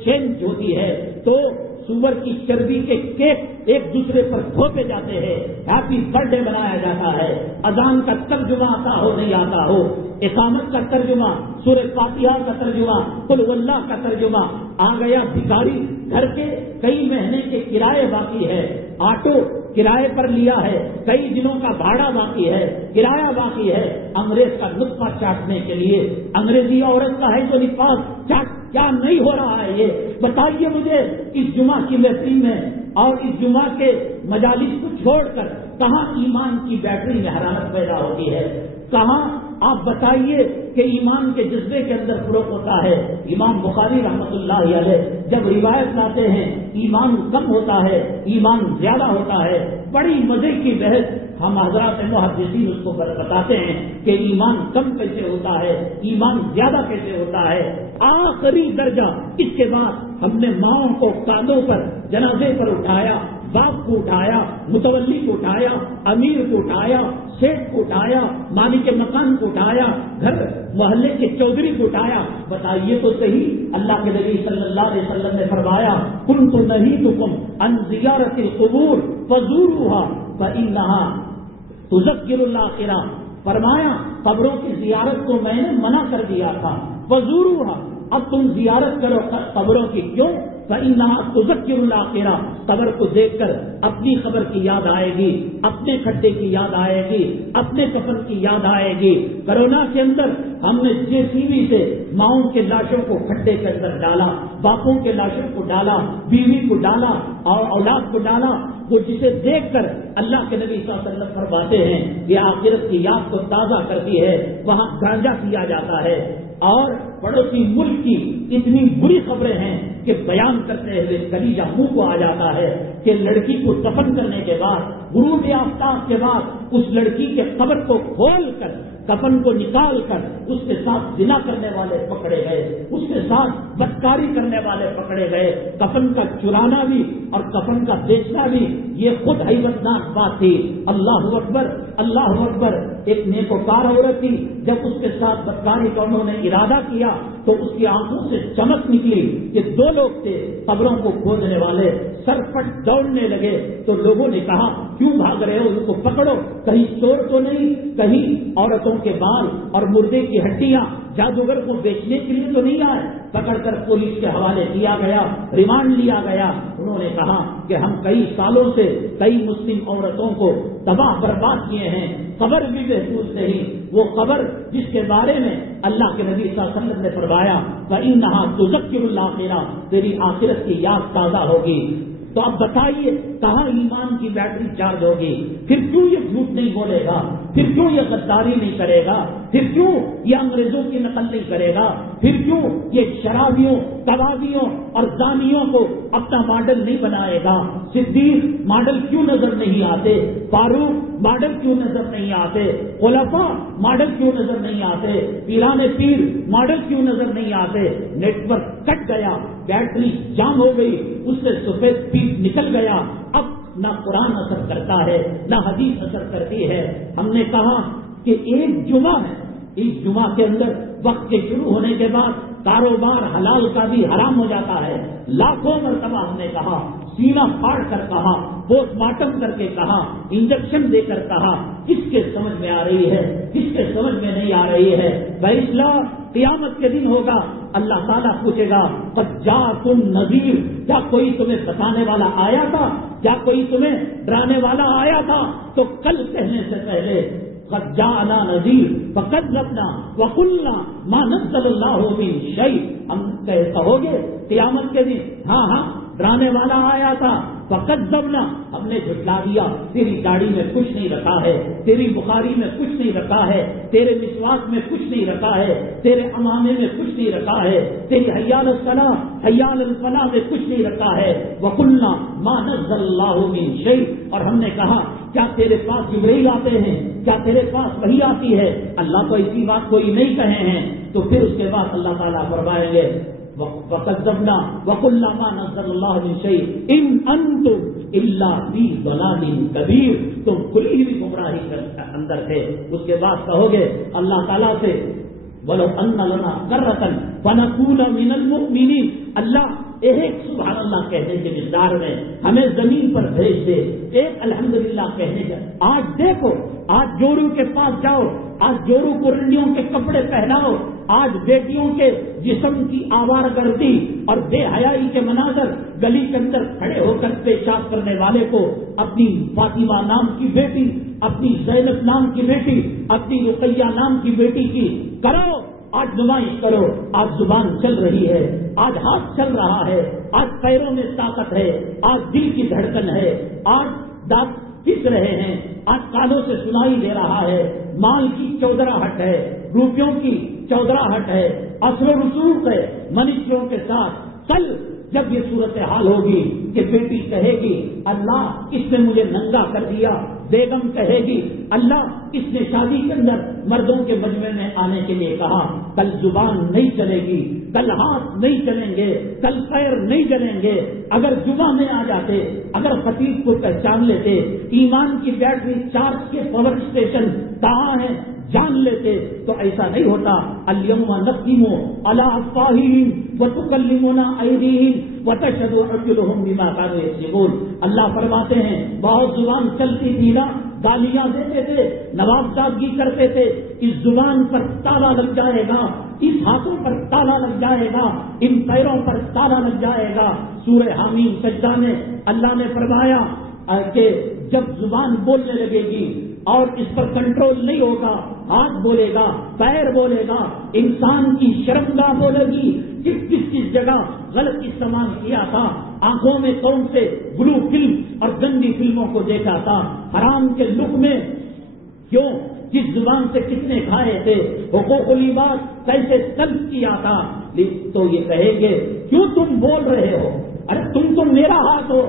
چینج ہوتی ہے تو سور کی چربی کے کیک ایک دوسرے پر تھوپے جاتے ہیں، ہیپی برتھ ڈے منایا جاتا ہے، اذان کا ترجمہ آتا ہو نہیں آتا ہو، اقامت کا ترجمہ، سورہ فاتحہ کا ترجمہ، قل واللہ کا ترجمہ آ گیا۔ بھکاری گھر کے کئی مہینے کے کرائے باقی ہے، آٹو کرائے پر لیا ہے، کئی دنوں کا بھاڑا باقی ہے، کرایہ باقی ہے، انگریز کا نطفہ چاٹنے کے لیے، انگریزی عورت کا ہے جو نفاذ چاٹ کیا نہیں ہو رہا ہے؟ یہ بتائیے مجھے، اس جمعہ کی محفل میں اور اس جمعہ کے مجالس کو چھوڑ کر کہاں ایمان کی بیٹری میں حرارت پیدا ہوتی ہے؟ کہاں آپ بتائیے کہ ایمان کے جذبے کے اندر فروغ ہوتا ہے؟ امام بخاری رحمۃ اللہ علیہ جب روایت لاتے ہیں ایمان کم ہوتا ہے، ایمان زیادہ ہوتا ہے، بڑی مزے کی بحث ہم حضرات محدثین اس کو بتاتے ہیں کہ ایمان کم کیسے ہوتا ہے، ایمان زیادہ کیسے ہوتا ہے۔ آخری درجہ اس کے بعد ہم نے ماؤں کو کاندھوں پر جنازے پر اٹھایا، باپ کو اٹھایا، متولی کو اٹھایا، امیر کو اٹھایا، سیٹ کو اٹھایا، مالک مکان کو اٹھایا، گھر محلے کے چودھری کو اٹھایا۔ بتائیے تو صحیح، اللہ کے نبی صلی اللہ علیہ وسلم نے فرمایا کنت نہیتکم عن زیارت القبور فزوروها فإنها تذکر الآخرہ، فرمایا قبروں کی زیارت کو میں نے منع کر دیا تھا، فزوروها، اب تم زیارت کرو قبروں کی، کیوں؟ فإنها تذکر الآخرہ، قبر کو دیکھ کر اپنی قبر کی یاد آئے گی، اپنے کھڈے کی یاد آئے گی، اپنے کفن کی یاد آئے گی۔ کرونا کے اندر ہم نے JCB سے ماؤں کے لاشوں کو کھڈے کے اندر ڈالا، باپوں کے لاشوں کو ڈالا، بیوی کو ڈالا اور اولاد کو ڈالا، وہ جسے دیکھ کر اللہ کے نبی صلی اللہ علیہ وسلم فرماتے ہیں یہ آخرت کی یاد کو تازہ کرتی ہے۔ وہاں گانجا کیا جاتا ہے اور پڑوسی ملک کی اتنی بری خبریں ہیں کہ بیان کرتے ہوئے کلیجہ منہ کو آ جاتا ہے کہ لڑکی کو دفن کرنے کے بعد، غروب آفتاب کے بعد اس لڑکی کے قبر کو کھول کر کفن کو نکال کر اس کے ساتھ زنا کرنے والے پکڑے گئے، اس کے ساتھ بدکاری کرنے والے پکڑے گئے۔ کفن کا چرانا بھی اور کفن کا بیچنا بھی یہ خود ہیبتناک بات تھی۔ اللہ اکبر، اللہ اکبر۔ ایک نیکوکار عورت تھی، جب اس کے ساتھ بدکاری کا انہوں نے ارادہ کیا تو اس کی آنکھوں سے چمک نکلی کہ دو لوگ تھے قبروں کو کھودنے والے، سر پٹ دوڑنے لگے تو لوگوں نے کہا کیوں بھاگ رہے ہو، ان کو پکڑو، کہیں چور تو نہیں، کہیں عورتوں کے بال اور مردے کی ہڈیاں جادوگر کو بیچنے کے لیے تو نہیں آئے۔ پکڑ کر پولیس کے حوالے کیا گیا، ریمانڈ لیا گیا۔ انہوں نے کہا کہ ہم کئی سالوں سے کئی مسلم عورتوں کو تباہ برباد کیے ہیں، قبر بھی محفوظ نہیں، وہ قبر جس کے بارے میں اللہ کے نبی صلی اللہ علیہ وسلم نے فرمایا فَإِنَّهَا تُذَكِّرُ الْآخِرَةَ، تیری آخرت کی یاد تازہ ہوگی۔ تو اب بتائیے کہاں ایمان کی بیٹری چارج ہوگی؟ پھر کیوں یہ جھوٹ نہیں بولے گا؟ پھر کیوں یہ غداری نہیں کرے گا؟ پھر کیوں یہ انگریزوں کی نقل نہیں کرے گا؟ پھر کیوں یہ شرابیوں، کبابیوں اور زانیوں کو اپنا ماڈل نہیں بنائے گا؟ صدیق ماڈل کیوں نظر نہیں آتے؟ فاروق ماڈل کیوں نظر نہیں آتے؟ خلفاء ماڈل کیوں نظر نہیں آتے؟ پیران پیر ماڈل کیوں نظر نہیں آتے؟ نیٹ ورک کٹ گیا، بیٹری جام ہو گئی، اس سے سفید پیپ نکل گیا، اب نہ قرآن اثر کرتا ہے نہ حدیث اثر کرتی ہے۔ ہم نے کہا کہ ایک جمعہ ہے، اس جمعہ کے اندر وقت کے شروع ہونے کے بعد کاروبار حلال کا بھی حرام ہو جاتا ہے۔ لاکھوں مرتبہ ہم نے کہا، سینہ پھاڑ کر کہا، پوسٹ مارٹم کر کے کہا، انجیکشن دے کر کہا، کس کے سمجھ میں آ رہی ہے، کس کے سمجھ میں نہیں آ رہی ہے؟ فیصلہ قیامت کے دن ہوگا، اللہ تعالیٰ پوچھے گا قد جاءکم نذیر، کیا کوئی تمہیں بتانے والا آیا تھا؟ کیا کوئی تمہیں ڈرانے والا آیا تھا؟ تو کل کہنے سے پہلے قد جاءنا نذیر فکذبنا وقلنا ما نزل اللہ من شیء، ہم کہو گے قیامت کے دن ہاں ڈرانے والا آیا تھا، فکذبنا، ہم نے جھٹلا دیا، تیری داڑھی میں کچھ نہیں رکھا ہے، تیری بخاری میں کچھ نہیں رکھا ہے، تیرے مسواک میں کچھ نہیں رکھا ہے، تیرے امامے میں کچھ نہیں رکھا ہے، تیری حیال الصلاح حیال الفلاح میں کچھ نہیں رکھا ہے، وقلنا ما نزل اللہ من شیء، اور ہم نے کہا کیا تیرے پاس جبرائیل آتے ہیں، کیا تیرے پاس وحی آتی ہے؟ اللہ کو ایسی بات کوئی نہیں کہے ہیں۔ تو پھر اس کے بعد اللہ تعالیٰ فرمائیں گے وَقَذَّبْنَا وَقُلْنَا مَا نَزَّلَ اللَّهُ مِن شَيْءٍ إِنْ أَنْتُمْ إِلَّا فِي ضَلَالٍ كَبِيرٍ، تم کھلی ہوئی گمراہی کے اندر تھے۔ اس کے بعد کہو گے اللہ تعالیٰ سے وَلَوْ أَنَّ لَنَا كَرَّةً فَنَكُونَ مِنَ الْمُؤْمِنِينَ، اللہ ایک سبحان اللہ کہنے کے مقدار میں ہمیں زمین پر بھیج دے، ایک الحمدللہ کہنے کا۔ آج دیکھو، آج جورو کے پاس جاؤ، آج جورو کو رنڈیوں کے کپڑے پہناؤ، آج بیٹیوں کے جسم کی آوارہ گردی اور بے حیائی کے مناظر، گلی کے اندر کھڑے ہو کر پیشاب کرنے والے کو اپنی فاطمہ نام کی بیٹی، اپنی زینب نام کی بیٹی، اپنی رقیہ نام کی بیٹی کی کرو، آج نمائش کرو۔ آج زبان چل رہی ہے، آج ہاتھ چل رہا ہے، آج پیروں میں طاقت ہے، آج دل کی دھڑکن ہے، آج دانت پس رہے ہیں، آج کانوں سے سنائی دے رہا ہے، مال کی چودراہٹ ہے، روپیوں کی چودراہٹ ہے، اثر و رسوخ ہے منیچروں کے ساتھ۔ کل جب یہ صورتحال ہوگی کہ بیٹی کہے گی اللہ اس نے مجھے ننگا کر دیا، بیگم کہے گی اللہ اس نے شادی کے اندر مردوں کے مجمع میں آنے کے لیے کہا، کل زبان نہیں چلے گی، کل ہاتھ نہیں چلیں گے، کل پیر نہیں چلیں گے۔ اگر جمعہ میں آ جاتے، اگر خطیب کو پہچان لیتے، ایمان کی بیٹری چارج کے پاور اسٹیشن کہاں ہیں جان لیتے تو ایسا نہیں ہوتا۔ الیوم نختم علی افواہہم وتکلمنا ایدیہم وتشہد ارجلہم بما کانوا یکسبون، اللہ فرماتے ہیں بہت زبان چلتی تھی نا، گالیاں دیتے تھے، نوابدادگی کرتے تھے، اس زبان پر تالا لگ جائے گا، اس ہاتھوں پر تالا لگ جائے گا، ان پیروں پر تالا لگ جائے گا۔ سورہ حمیم سجدہ میں اللہ نے فرمایا کہ جب زبان بولنے لگے گی اور اس پر کنٹرول نہیں ہوگا، ہاتھ بولے گا، پیر بولے گا، انسان کی شرمگاہ بولے گی، کس جگہ غلط استعمال کیا تھا، آنکھوں میں کون سے بلو فلم اور گندی فلموں کو دیکھا تھا، حرام کے لقمے کیوں، کس زبان سے کتنے کھائے تھے، حقوق العباد کیسے طلب کیا تھا، تو یہ کہیں گے کیوں تم بول رہے ہو، ارے تم تو میرا ہاتھ ہو،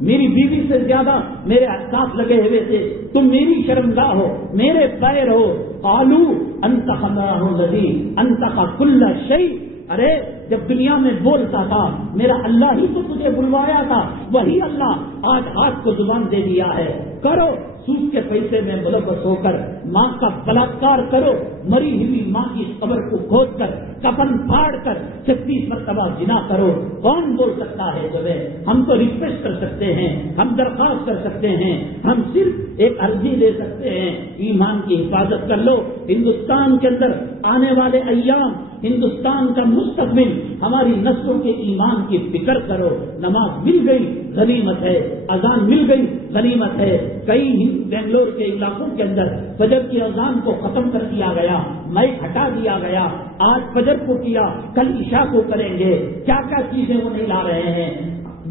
میری بیوی سے زیادہ میرے ساتھ لگے ہوئے تھے، تم میری شرمگاہ ہو، میرے پیر ہو۔ قالو انطق اللہ الذی انطق کل شیء، ارے جب دنیا میں بولتا تھا میرا اللہ ہی تو تجھے بلوایا تھا، وہی اللہ آج ہاتھ کو زبان دے دیا ہے، کرو سود کے پیسے میں ملوث ہو کر ماں کا بلاತ್ಕಾರ کرو، مری ہوئی ماں کی قبر کو کھود کر کفن پھاڑ کر 36 مرتبہ زنا کرو، کون بول سکتا ہے تمہیں؟ ہم تو ریکویسٹ کر سکتے ہیں، ہم درخواست کر سکتے ہیں، ہم صرف ایک عرضی دے سکتے ہیں، ایمان کی حفاظت کر لو۔ ہندوستان کے اندر آنے والے ایام، ہندوستان کا مستقبل، ہماری نسلوں کے ایمان کی فکر کرو۔ نماز مل گئی غنیمت ہے، اذان مل گئی غنیمت ہے۔ کئی بنگلور کے علاقوں کے اندر فجر کی اذان کو ختم کر دیا گیا، مائک ہٹا دیا گیا، آج فجر کو کیا، کل عشاء کو کریں گے، کیا کیا چیزیں وہ نہیں لا رہے ہیں۔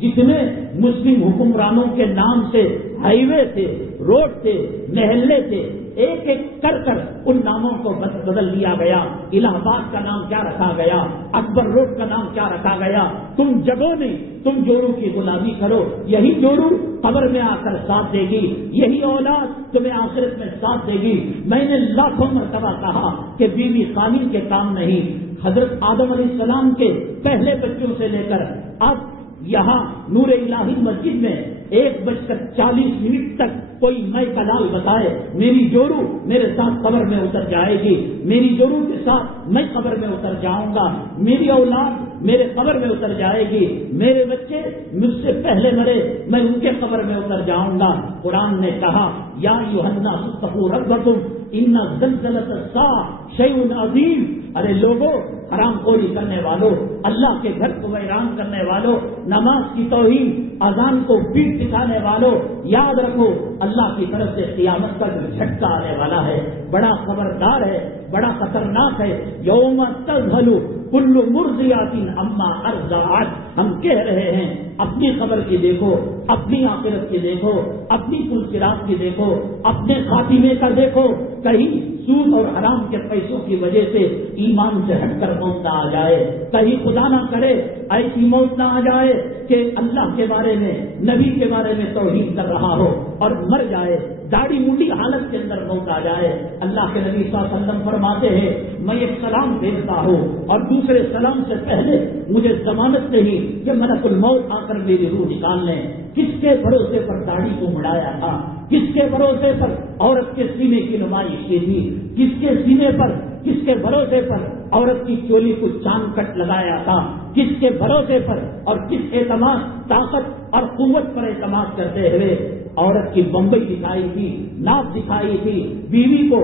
جتنے مسلم حکمرانوں کے نام سے ہائی وے تھے، روڈ تھے، محلے تھے، ایک ایک کر کر ان ناموں کو بدل دیا گیا۔ الہ آباد کا نام کیا رکھا گیا، اکبر روڈ کا نام کیا رکھا گیا۔ تم جگو نہیں، تم جورو کی غلامی کرو، یہی جورو قبر میں آ کر ساتھ دے گی، یہی اولاد تمہیں آخرت میں ساتھ دے گی۔ میں نے لاکھوں مرتبہ کہا کہ بیوی خانی کے کام نہیں۔ حضرت آدم علیہ السلام کے پہلے بچوں سے لے کر اب یہاں نور الہی مسجد میں 1:40 تک کوئی میں کلال بتائے میری جورو میرے ساتھ قبر میں اتر جائے گی، میری جورو کے ساتھ میں قبر میں اتر جاؤں گا، میری اولاد میرے قبر میں اتر جائے گی، میرے بچے مجھ سے پہلے مرے میں ان کے قبر میں اتر جاؤں گا۔ قرآن نے کہا یا ایھا الناس اتقوا ربکم ان زلزلۃ الساعۃ شیء عظیم۔ ارے لوگوں، حرام خوری کرنے والوں، اللہ کے گھر کو ویران کرنے والوں، نماز کی توہین، اذان کو پیٹ دکھانے والوں، یاد رکھو اللہ کی طرف سے قیامت کا جو جھٹکا آنے والا ہے بڑا خبردار ہے، بڑا خطرناک ہے۔ یوم تذہل کل مرضیۃ عما ارضعت، ہم کہہ رہے ہیں اپنی خبر کی دیکھو، اپنی آخرت کی دیکھو، اپنی پرسرات کی دیکھو، اپنے خاتمے کا دیکھو، کہیں سود اور حرام کے پیسوں کی وجہ سے ایمان سے ہٹ کر موت نہ آ جائے، کہیں خدا نہ کرے ایسی موت نہ آ جائے کہ اللہ کے بارے میں، نبی کے بارے میں توہین کر رہا ہو اور مر جائے، داڑھی منڈی حالت کے اندر موت آ جائے۔ اللہ کے نبی صلی اللہ علیہ وسلم فرماتے ہیں میں ایک سلام بھیجتا ہوں اور دوسرے سلام سے پہلے مجھے ضمانت نہیں کہ ملک الموت آ کر میری روح نکال لیں۔ کس کے بھروسے پر داڑھی کو مڑایا تھا، کس کے بھروسے پر عورت کے سینے کی نمائش کی تھی، کس کے سینے پر، کس کے بھروسے پر عورت کی چولی کو چاند کٹ لگایا تھا، کس کے بھروسے پر اور کس اعتماد، طاقت اور قوت پر اعتماد کرتے ہوئے عورت کی بمبئی دکھائی تھی، ناپ دکھائی تھی، بیوی کو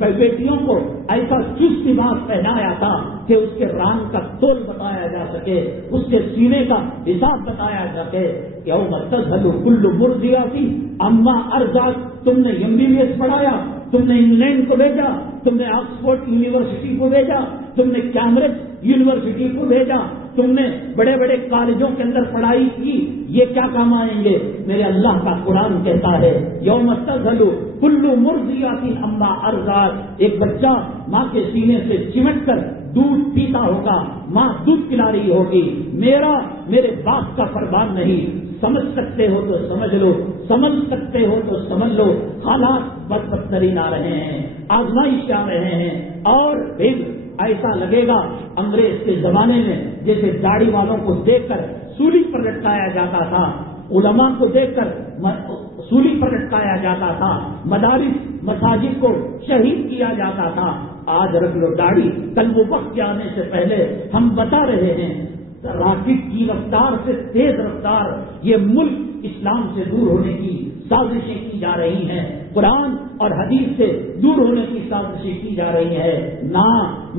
بیٹیوں کو ایسا چست لباس پہنایا تھا کہ اس کے ران کا تول بتایا جا سکے، اس کے سینے کا حساب بتایا جا سکے۔ یوم تذہل کل مرضعۃ عما ارضعت، تم نے MBBS پڑھایا، تم نے انگلینڈ کو بھیجا، تم نے آکسفورڈ یونیورسٹی کو بھیجا، تم نے کیمبرج یونیورسٹی کو بھیجا، تم نے بڑے بڑے کالجوں کے اندر پڑھائی کی، یہ کیا کام آئیں گے؟ میرے اللہ کا قرآن کہتا ہے یوم تذہل کل مرضعۃ عما ارضعت، ایک بچہ ماں کے سینے سے چمٹ کر دودھ پیتا ہوگا، ماں دودھ پلا رہی ہوگی، میرے باپ کا فرمان نہیں، سمجھ سکتے ہو تو سمجھ لو، سمجھ سکتے ہو تو سمجھ لو، حالات بدترین آ رہے ہیں، آزمائش آ رہے ہیں، اور پھر ایسا لگے گا انگریز کے زمانے میں جیسے داڑھی والوں کو دیکھ کر سولی پر لٹکایا جاتا تھا، علماء کو دیکھ کر سولی پر لٹکایا جاتا تھا، مدارس مساجد کو شہید کیا جاتا تھا۔ آج رکھ لو داڑھی، کل وہ وقت کے آنے سے پہلے ہم بتا رہے ہیں راکٹ کی رفتار سے تیز رفتار یہ ملک اسلام سے دور ہونے کی سازشیں کی جا رہی ہیں۔ قرآن اور حدیث سے دور ہونے کی سازشیں کی جا رہی ہے. نہ،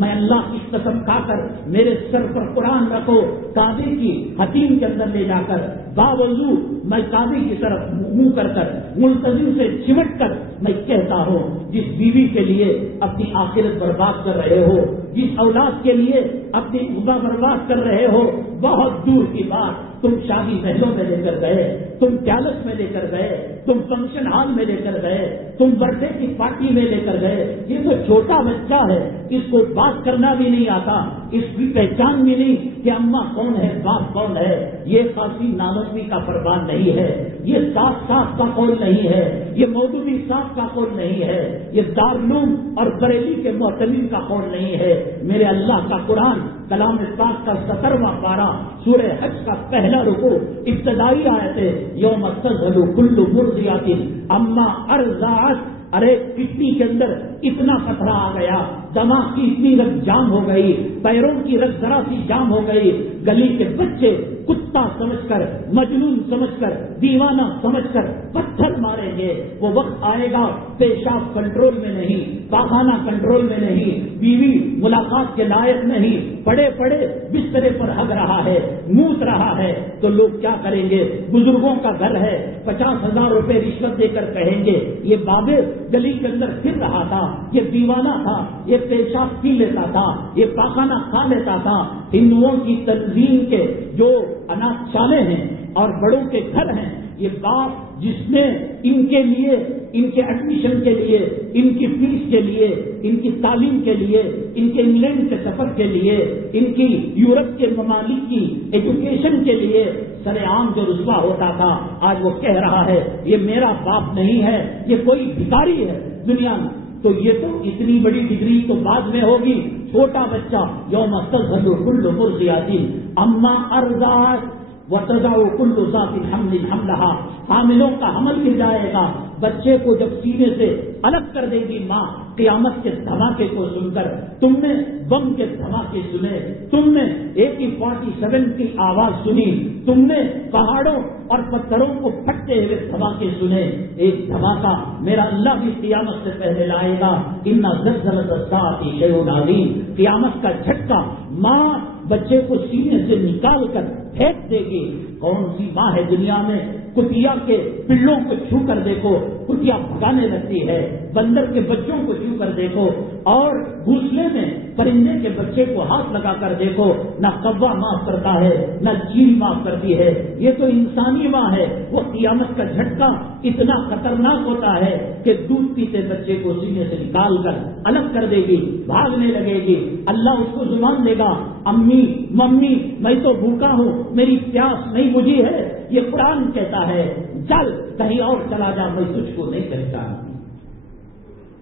میں اللہ کی قسم کھا کر میرے سر پر قرآن رکھو، کعبے کی حتیم کے اندر لے جا کر باوضو میں کعبے کی طرف منہ کر کر ملتزم سے چمٹ کر میں کہتا ہوں، جس بیوی کے لیے اپنی آخرت برباد کر رہے ہو، جس اولاد کے لیے اپنی عمر برباد کر رہے ہو، بہت دور کی بات. تم شادی محلوں میں لے کر گئے، تم پیلس میں لے کر گئے، تم فنکشن ہال میں لے کر گئے، تم برتھ ڈے کی پارٹی میں لے کر گئے. یہ تو چھوٹا بچہ ہے، اس کو بات کرنا بھی نہیں آتا، اس کی پہچان بھی نہیں کہ اماں کون ہے، باپ کون ہے. یہ قاسم نانوی کا فرمان نہیں ہے، یہ صاف کا قول نہیں ہے، یہ مودودی صاحب کا قول نہیں ہے، یہ دارالعلوم اور بریلی کے معتمین کا قول نہیں ہے. میرے اللہ کا قرآن کلام پاک کا 17واں پارہ سورہ حج کا پہلا رکوع ابتدائی آیت ہے، یوم تذہل کل مرضعۃ عما ارضعت. ارے کڈنی کے اندر اتنا پتھرا آ گیا، دماغ کی اتنی رگ جام ہو گئی، پیروں کی رگ ذرا سی جام ہو گئی، گلی کے بچے کتا سمجھ کر، مجنون سمجھ کر، دیوانہ سمجھ کر پتھر ماریں گے. وہ وقت آئے گا پیشاب کنٹرول میں نہیں، پاخانہ کنٹرول میں نہیں، بیوی ملاقات کے لائق نہیں، پڑے پڑے بسترے پر ہگ رہا ہے، موت رہا ہے، تو لوگ کیا کریں گے؟ بزرگوں کا گھر ہے، 50,000 روپے رشوت دے کر کہیں گے یہ بابے گلی کے اندر پھر رہا تھا، یہ دیوانہ تھا، یہ پیشاب پی لیتا تھا، یہ پاخانہ کھا لیتا تھا. ہندوؤں کی تنظیم کے جو اناج شالے ہیں اور بڑوں کے گھر ہیں، یہ باپ جس نے ان کے لیے، ان کے ایڈمیشن کے لیے، ان کی فیس کے لیے، ان کی تعلیم کے لیے، ان کے انگلینڈ کے سفر کے لیے، ان کی یورپ کے ممالک کی ایجوکیشن کے لیے سر عام جو رسوا ہوتا تھا، آج وہ کہہ رہا ہے یہ میرا باپ نہیں ہے، یہ کوئی بھکاری ہے دنیا میں. تو یہ تو اتنی بڑی ڈگری تو بعد میں ہوگی. چھوٹا بچہ یوم تذہل کل مرضعۃ عما ارضعت وتضع کل ذات حمل حملها. حاملوں کا حمل گر جائے گا. بچے کو جب سینے سے الگ کر دے گی ماں، قیامت کے دھماکے کو سن کر، تم نے بم کے دھماکے سنے، تم نے AK-47 کی آواز سنی، تم نے پہاڑوں اور پتھروں کو پھٹتے ہوئے دھماکے سنے. ایک دھماکہ میرا اللہ بھی قیامت سے پہلے لائے گا. ان زلزلۃ الساعۃ شیء عظیم. قیامت کا جھٹکا ماں بچے کو سینے سے نکال کر پھینک دے گی. کون سی ماں ہے دنیا میں کتیا کے پلوں کو چھو کر دیکھو، کتیا بھگانے لگتی ہے. بندر کے بچوں کو چھو کر دیکھو، اور گھونسلے میں پرندے کے بچے کو ہاتھ لگا کر دیکھو، نہ کوا معاف کرتا ہے نہ چیل معاف کرتی ہے. یہ تو انسانی ماں ہے. وہ قیامت کا جھٹکا اتنا خطرناک ہوتا ہے کہ دودھ پیتے بچے کو سینے سے نکال کر الگ کر دے گی، بھاگنے لگے گی. اللہ اس کو زبان دے گا، امی ممی میں تو بھوکا ہوں، میری پیاس نہیں بجھی ہے. یہ قرآن کہتا ہے چل کہیں اور چلا جا، میں تجھ کو نہیں کہتا.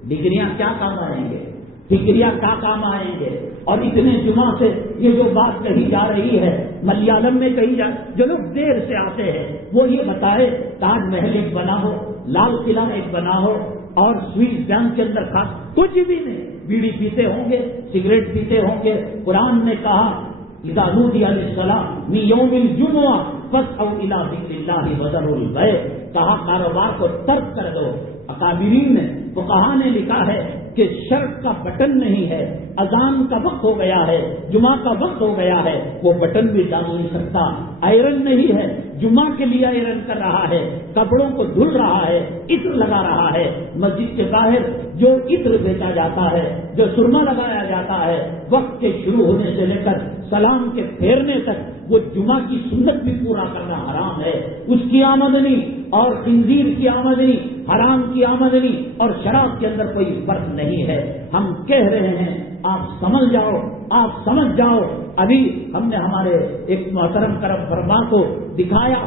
ڈگریاں کیا کام آئیں گے، ڈگریاں کیا کام آئیں گے. اور اتنے جمعہ سے یہ جو بات کہی جا رہی ہے ملیالم میں کہی جا، جو لوگ دیر سے آتے ہیں وہ یہ بتائے تاج محل ایک بنا ہو، لال قلعہ ایک بنا ہو، اور سوئس بینک کے اندر خاص کچھ بھی نہیں. بیڑی پیتے ہوں گے، سگریٹ پیتے ہوں گے. قرآن نے کہا اذا نودی للصلاۃ من یوم الجمعہ فاسعوا الی ذکر اللہ وذروا البیع. کہا کاروبار کو ترک کر دو. اکابرین نے، فقہاء نے لکھا ہے کہ شرط کا بٹن نہیں ہے، اذان کا وقت ہو گیا ہے، جمعہ کا وقت ہو گیا ہے، وہ بٹن بھی ڈال نہیں سکتا. آئرن نہیں ہے، جمعہ کے لیے آئرن کر رہا ہے، کپڑوں کو دھل رہا ہے، عطر لگا رہا ہے. مسجد کے باہر جو عطر بیچا جاتا ہے، جو سرما لگایا جاتا ہے، وقت کے شروع ہونے سے لے کر سلام کے پھیرنے تک وہ جمعہ کی سنت بھی پورا کرنا حرام ہے. اس کی آمدنی اور خنزیر کی آمدنی، حرام کی آمدنی اور شراب کے اندر کوئی فرق نہیں ہے. ہم کہہ رہے ہیں آپ سمجھ جاؤ، آپ سمجھ جاؤ. ابھی ہم نے ہمارے ایک محترم کرم فرما کو دکھایا،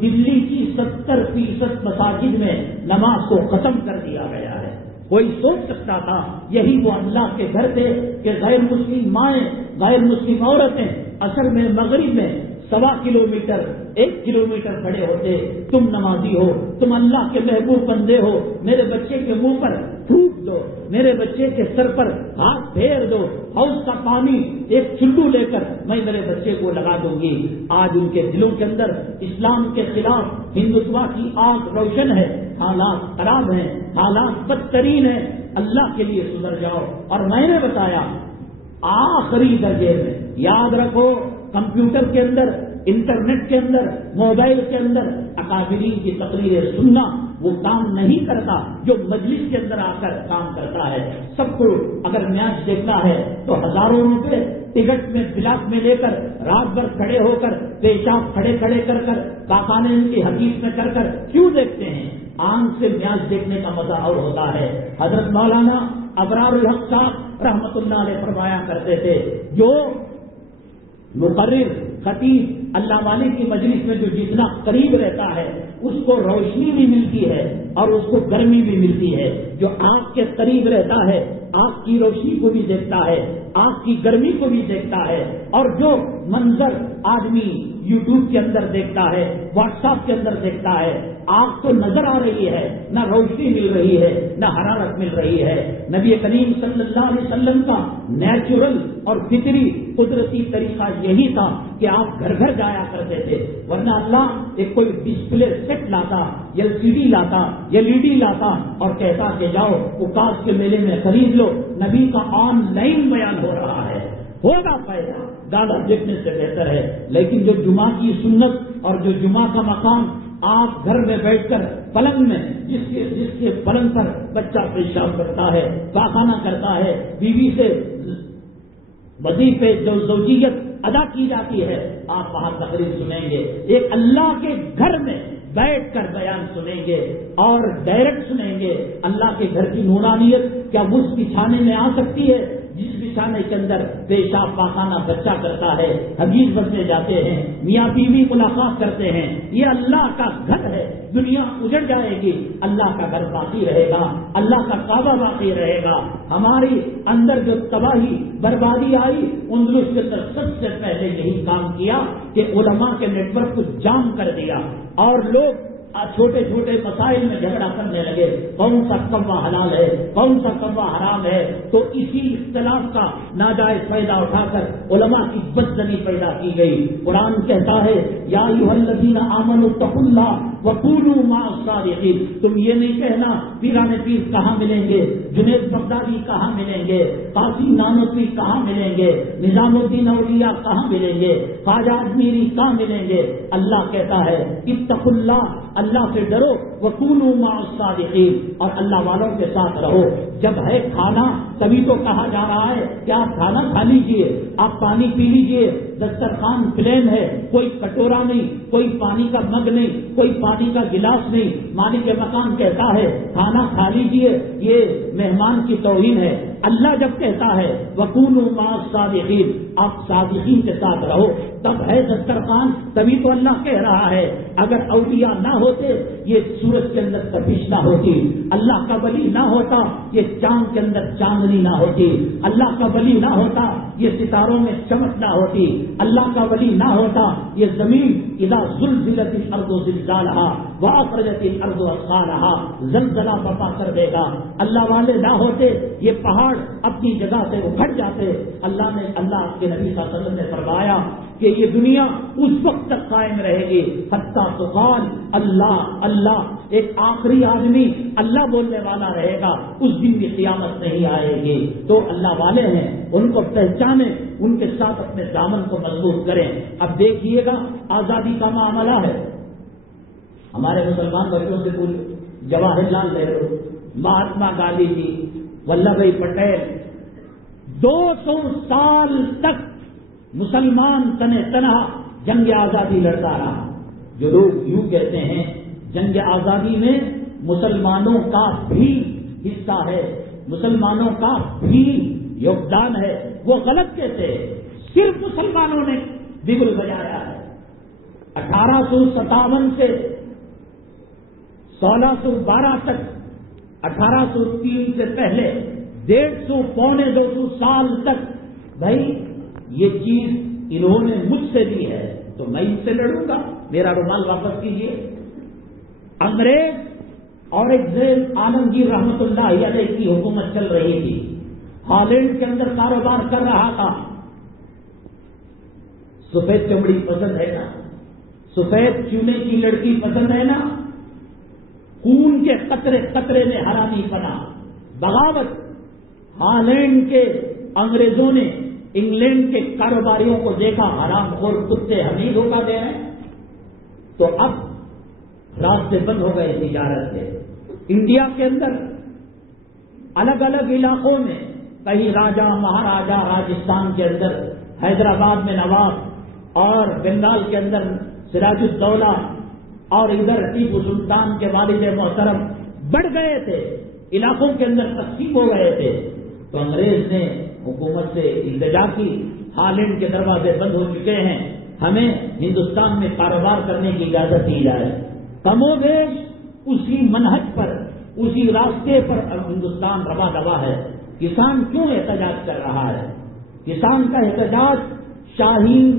دلی کی 70% مساجد میں نماز کو ختم کر دیا گیا ہے. کوئی سوچ سکتا تھا یہی وہ اللہ کے گھر تھے کہ غیر مسلم مائیں، غیر مسلم عورتیں اصل میں مغرب میں 1.25 کلومیٹر 1 کلومیٹر کھڑے ہوتے. تم نمازی ہو, تم اللہ کے محبوب بندے ہو, میرے بچے کے منہ پر تھوک دو, میرے بچے کے سر پر ہاتھ پھیر دو, حوض کا پانی ایک چلو لے کر میں میرے بچے کو لگا دوں گی. آج ان کے دلوں کے اندر اسلام کے خلاف ہندوتوا کی آگ روشن ہے. حالات خراب ہیں, حالات بدترین ہیں. اللہ کے لیے سدھر جاؤ. اور میں نے بتایا آخری درجے میں یاد رکھو, کمپیوٹر کے اندر, انٹرنیٹ کے اندر, موبائل کے اندر اکابرین کی تقریریں سننا وہ کام نہیں کرتا جو مجلس کے اندر آ کر کام کرتا ہے. سب کو اگر میچ دیکھنا ہے تو ہزاروں روپے ٹکٹ میں بلاک میں لے کر رات بھر کھڑے ہو کر پیشاب کھڑے کھڑے کر کر کاکانے ان کی حدیث میں کر کر کیوں دیکھتے ہیں؟ آنکھ سے میچ دیکھنے کا مزہ اور ہوتا ہے. حضرت مولانا ابرار الحق صاحب رحمت اللہ علیہ فرمایا کرتے تھے, جو مقرر خطیب اللہ والے کی مجلس میں جو جتنا قریب رہتا ہے اس کو روشنی بھی ملتی ہے اور اس کو گرمی بھی ملتی ہے. جو آنکھ کے قریب رہتا ہے آنکھ کی روشنی کو بھی دیکھتا ہے, آنکھ کی گرمی کو بھی دیکھتا ہے. اور جو منظر آدمی یوٹیوب کے اندر دیکھتا ہے, واٹس ایپ کے اندر دیکھتا ہے, آنکھ تو نظر آ رہی ہے, نہ روشنی مل رہی ہے نہ حرارت مل رہی ہے. نبی کریم صلی اللہ علیہ وسلم کا نیچرل اور فطری قدرتی طریقہ یہی تھا کہ آپ گھر گھر جایا کرتے تھے. ورنہ اللہ ایک کوئی ڈسپلے سیٹ لاتا, LCD لاتا, LED لاتا اور کہتا کہ جاؤ اوقاف کے میلے میں خرید لو. نبی کا آن لائن بیان ہو رہا ہے, ہوگا فائدہ, زیادہ دیکھنے سے بہتر ہے. لیکن جو جمعہ کی سنت اور جو جمعہ کا مقام آپ گھر میں بیٹھ کر پلنگ میں جس کے پلنگ پر بچہ پیشاب کرتا ہے, پاخانہ کرتا ہے, بیوی سے وظیفے جو زوجیت ادا کی جاتی ہے, آپ وہاں تقریر سنیں گے. ایک اللہ کے گھر میں بیٹھ کر بیان سنیں گے اور ڈائریکٹ سنیں گے. اللہ کے گھر کی نورانیت کیا اس بچھانے میں آ سکتی ہے جس بچھانے کے اندر پیشاب پاخانہ بچہ کرتا ہے, حدیث بننے جاتے ہیں, میاں بیوی ملاقات کرتے ہیں. یہ اللہ کا گھر ہے. دنیا اجڑ جائے گی, اللہ کا گھر باقی رہے گا, اللہ کا کعبہ باقی رہے گا. ہماری اندر جو تباہی بربادی آئی اندلس کے اندر سب سے پہلے یہی کام کیا کہ علماء کے نیٹ ورک کو جام کر دیا اور لوگ چھوٹے چھوٹے مسائل میں جھگڑا کرنے لگے, کون سا کوا حلال ہے, کون سا کوا حرام ہے. تو اسی اختلاف کا ناجائز فائدہ اٹھا کر علماء کی بدزنی پیدا کی گئی. قرآن کہتا ہے یا ایھا الذین آمنوا اتقوا اللہ وکونوا مع الصادقین. تم یہ نہیں کہنا پیران پیر کہاں ملیں گے, جنید بغدادی کہاں ملیں گے, قاسم نانوتوی کہاں ملیں گے, نظام الدین اولیاء کہاں ملیں گے, خواجہ اجمیری کہاں ملیں گے. اللہ کہتا ہے اتقوا اللہ, اللہ سے ڈرو, وکونوا مع الصادقین, اور اللہ والوں کے ساتھ رہو. جب ہے کھانا تبھی تو کہا جا رہا ہے کہ آپ کھانا کھا لیجیے, آپ پانی پی لیجیے, دسترخوان پلین ہے, کوئی کٹورا نہیں, کوئی پانی کا مگ نہیں, کوئی پانی کا گلاس نہیں. مالک مکان کہتا ہے کھانا کھا لیجیے, یہ مہمان کی توہین ہے. اللہ جب کہتا ہے وکونوا مع الصادقین, آپ صادقین کے ساتھ رہو, تب ہے دسترخوان, تبھی تو اللہ کہہ رہا ہے اگر اولیاء نہ ہوتے یہ سورج کے اندر تپش نہ ہوتی, اللہ کا ولی نہ ہوتا یہ چاند کے اندر چاندنی نہ ہوتی, اللہ کا ولی نہ ہوتا یہ ستاروں میں چمک نہ ہوتی, اللہ کا ولی نہ ہوتا یہ زمین اذا زلزلت الارض زلزالہا واخرجت الارض اثقالہا زلزلہ برپا کر دے گا. اللہ والے نہ ہوتے یہ پہاڑ اپنی جگہ سے اکھڑ جاتے. اللہ کے نبی صلی اللہ علیہ وسلم نے فرمایا کہ یہ دنیا اس وقت تک قائم رہے گی حتی تقال اللہ اللہ, ایک آخری آدمی اللہ بولنے والا رہے گا, اس دن بھی قیامت نہیں آئے گی. تو اللہ والے ہیں, ان کو پہچانیں, ان کے ساتھ اپنے دامن کو مضبوط کریں. اب دیکھیے گا آزادی کا معاملہ ہے, ہمارے مسلمان بچوں سے پوچھو, جواہر لال نہرو, مہاتما گاندھی جی, ولبھ بھائی پٹیل, 200 سال تک مسلمان تنہ تنہا جنگ آزادی لڑتا رہا. جو لوگ یوں کہتے ہیں جنگ آزادی میں مسلمانوں کا بھی حصہ ہے, مسلمانوں کا بھی یوگدان ہے, وہ غلط کہتے ہیں. صرف مسلمانوں نے بگل بجایا ہے. 1857 سے 1612 تک, 1803 سے پہلے 150 پونے 200 سال تک بھائی یہ چیز انہوں نے مجھ سے لی ہے, تو میں ان سے لڑوں گا، میرا رومال واپس کیجیے۔ انگریز اور ایک زین عالمگیر رحمت اللہ علیہ کی حکومت چل رہی تھی، ہالینڈ کے اندر کاروبار کر رہا تھا۔ سفید چمڑی پسند ہے نا، سفید چونے کی لڑکی پسند ہے نا، خون کے قطرے قطرے میں حرامی پنا، بغاوت۔ ہالینڈ کے انگریزوں نے انگلینڈ کے کاروباریوں کو دیکھا حرام خور کتے ہمیں دھوکہ دے رہے ہیں، تو اب راستے بند ہو گئے تجارت سے۔ انڈیا کے اندر الگ الگ علاقوں میں کہیں راجا مہاراجا، راجستھان کے اندر حیدرآباد میں نواب اور بنگال کے اندر سراج الدولہ اور ادھر ٹیپو سلطان کے والد محترم بڑھ گئے تھے، علاقوں کے اندر تقسیم ہو گئے تھے۔ تو انگریز نے حکومت سے التجا کی، ہالینڈ کے دروازے بند ہو چکے ہیں، ہمیں ہندوستان میں کاروبار کرنے کی اجازت دی جائے۔ کم و بیش اسی منہج پر، اسی راستے پر ہندوستان روا دوا ہے۔ کسان کیوں احتجاج کر رہا ہے؟ کسان کا احتجاج شاہین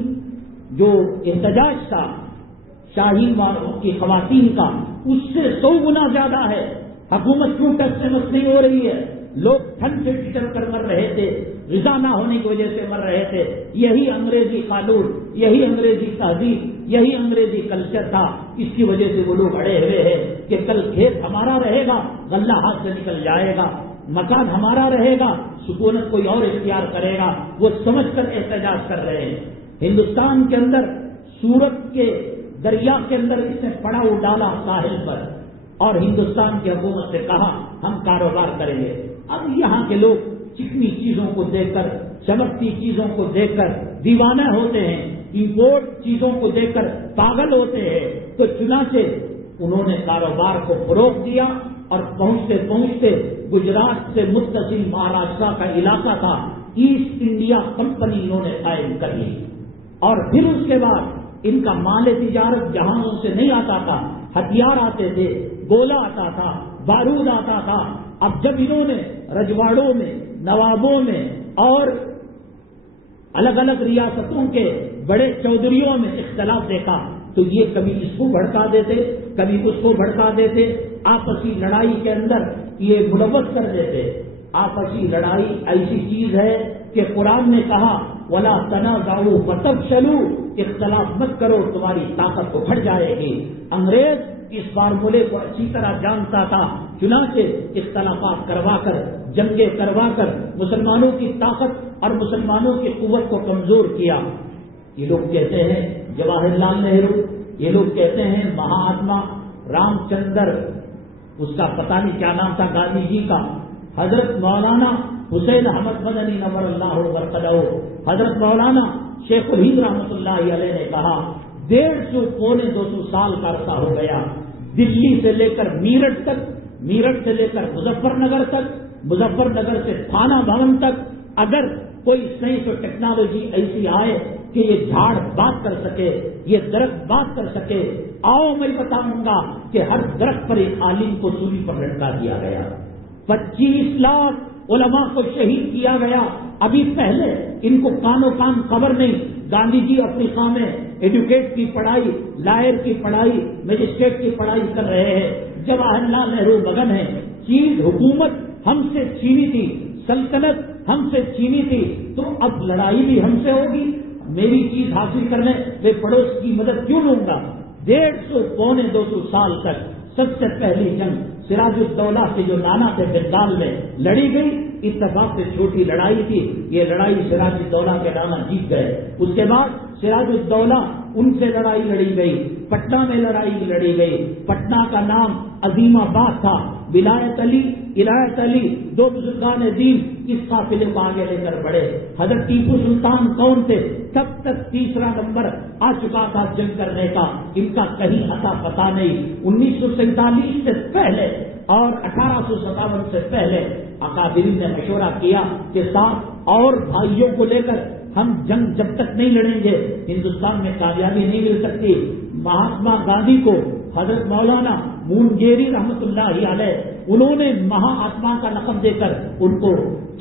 جو احتجاج تھا شاہین کی خواتین کا، اس سے 100 گنا زیادہ ہے۔ حکومت کیوں ٹس سے مس نہیں ہو رہی ہے؟ لوگ ٹھنڈ سے ٹٹر کر مر رہے تھے، غذا نہ ہونے کی وجہ سے مر رہے تھے۔ یہی انگریزی قانون، یہی انگریزی تہذیب، یہی انگریزی کلچر تھا۔ اس کی وجہ سے وہ لوگ اڑے ہوئے ہیں کہ کل کھیت ہمارا رہے گا، غلہ ہاتھ سے نکل جائے گا، مکان ہمارا رہے گا، سکونت کوئی اور اختیار کرے گا۔ وہ سمجھ کر احتجاج کر رہے ہیں۔ ہندوستان کے اندر سورت کے دریا کے اندر اس نے پڑاؤ ڈالا ساحل پر، اور ہندوستان کی حکومت نے کہا ہم کاروبار کریں گے۔ اب یہاں کے لوگ چکنی چیزوں کو دیکھ کر، چمکتی چیزوں کو دیکھ کر دیوانے ہوتے ہیں، امپورٹ چیزوں کو دیکھ کر پاگل ہوتے ہیں۔ تو چنانچہ انہوں نے کاروبار کو فروغ دیا، اور پہنچتے پہنچتے گجرات سے متصل مہاراشٹر کا علاقہ تھا، ایسٹ انڈیا کمپنی انہوں نے قائم کر لی۔ اور پھر اس کے بعد ان کا مال تجارت جہازوں سے نہیں آتا تھا، ہتھیار آتے تھے، گولا آتا تھا، بارود آتا تھا۔ اب جب انہوں نے رجواڑوں میں، نوابوں میں اور الگ الگ ریاستوں کے بڑے چودھریوں میں اختلاف دیکھا، تو یہ کبھی اس کو بھڑکا دیتے، کبھی اس کو بھڑکا دیتے، آپسی لڑائی کے اندر یہ ملوث کر دیتے۔ آپسی لڑائی ایسی چیز ہے کہ قرآن نے کہا وَلَا تَنَازَعُوا فَتَفْشَلُوا، اختلاف مت کرو تمہاری طاقت تو گھٹ جائے گی۔ انگریز اس فارمولے کو اچھی طرح جانتا تھا، چنانچہ اختلافات کروا کر، جنگیں کروا کر مسلمانوں کی طاقت اور مسلمانوں کی قوت کو کمزور کیا۔ یہ لوگ کہتے ہیں جواہر لال نہرو، یہ لوگ کہتے ہیں مہاتما رام چندر، اس کا پتہ نہیں کیا نام تھا گاندھی جی کا، حضرت مولانا حسین احمد مدنی نور اللہ برکتہ، حضرت مولانا شیخ الہند رحمۃ اللہ علیہ نے کہا 150 پونے 200 سال کا عرصہ ہو گیا، دلی سے لے کر میرٹھ تک، میرٹھ سے لے کر مظفر نگر تک، مظفر نگر سے تھانہ بھون تک، اگر کوئی سائنس اور ٹیکنالوجی ایسی آئے کہ یہ جھاڑ بات کر سکے، یہ درخت بات کر سکے، آؤ میں بتاؤں گا کہ ہر درخت پر ایک عالم کو سولی پر لٹکا دیا گیا، 25 لاکھ علماء کو شہید کیا گیا۔ ابھی پہلے ان کو کانوں کان خبر نہیں، گاندھی جی افریقہ میں ایڈوکیٹ کی پڑھائی، لائر کی پڑھائی، مجسٹریٹ کی پڑھائی کر رہے ہیں، جواہر لال نہرو مگن ہے۔ چیز حکومت ہم سے چھینی تھی، سلطنت ہم سے چھینی تھی، تو اب لڑائی بھی ہم سے ہوگی۔ میری چیز حاصل کرنے میں پڑوس کی مدد کیوں لوں گا؟ 150 پونے 200 سال تک سب سے پہلی جنگ سراج الدولہ کے جو نانا تھے بنگال میں لڑی گئی، اتفاق سے چھوٹی لڑائی تھی، یہ لڑائی سراج الدولہ کے نانا جیت گئے۔ اس کے بعد سراج الدولہ ان سے لڑائی لڑی گئی، پٹنہ میں لڑائی لڑی گئی، پٹنہ کا نام عظیم آباد تھا۔ ولایت علی، ولایت علی 2 بزرگان دین اس قافلے کو آگے لے کر بڑھے۔ حضرت ٹیپو سلطان کون تھے؟ تب تک 3 نمبر آ چکا تھا جنگ کرنے کا، ان کا کہیں اتا پتا نہیں۔ 1947 سے پہلے اور 1857 سے پہلے اکابرین نے مشورہ کیا کہ 7 اور بھائیوں کو لے کر ہم جنگ جب تک نہیں لڑیں گے ہندوستان میں کامیابی نہیں مل سکتی۔ مہاتما گاندھی کو حضرت مولانا مونگیری رحمت اللہ علیہ انہوں نے مہا آتما کا لقب دے کر ان کو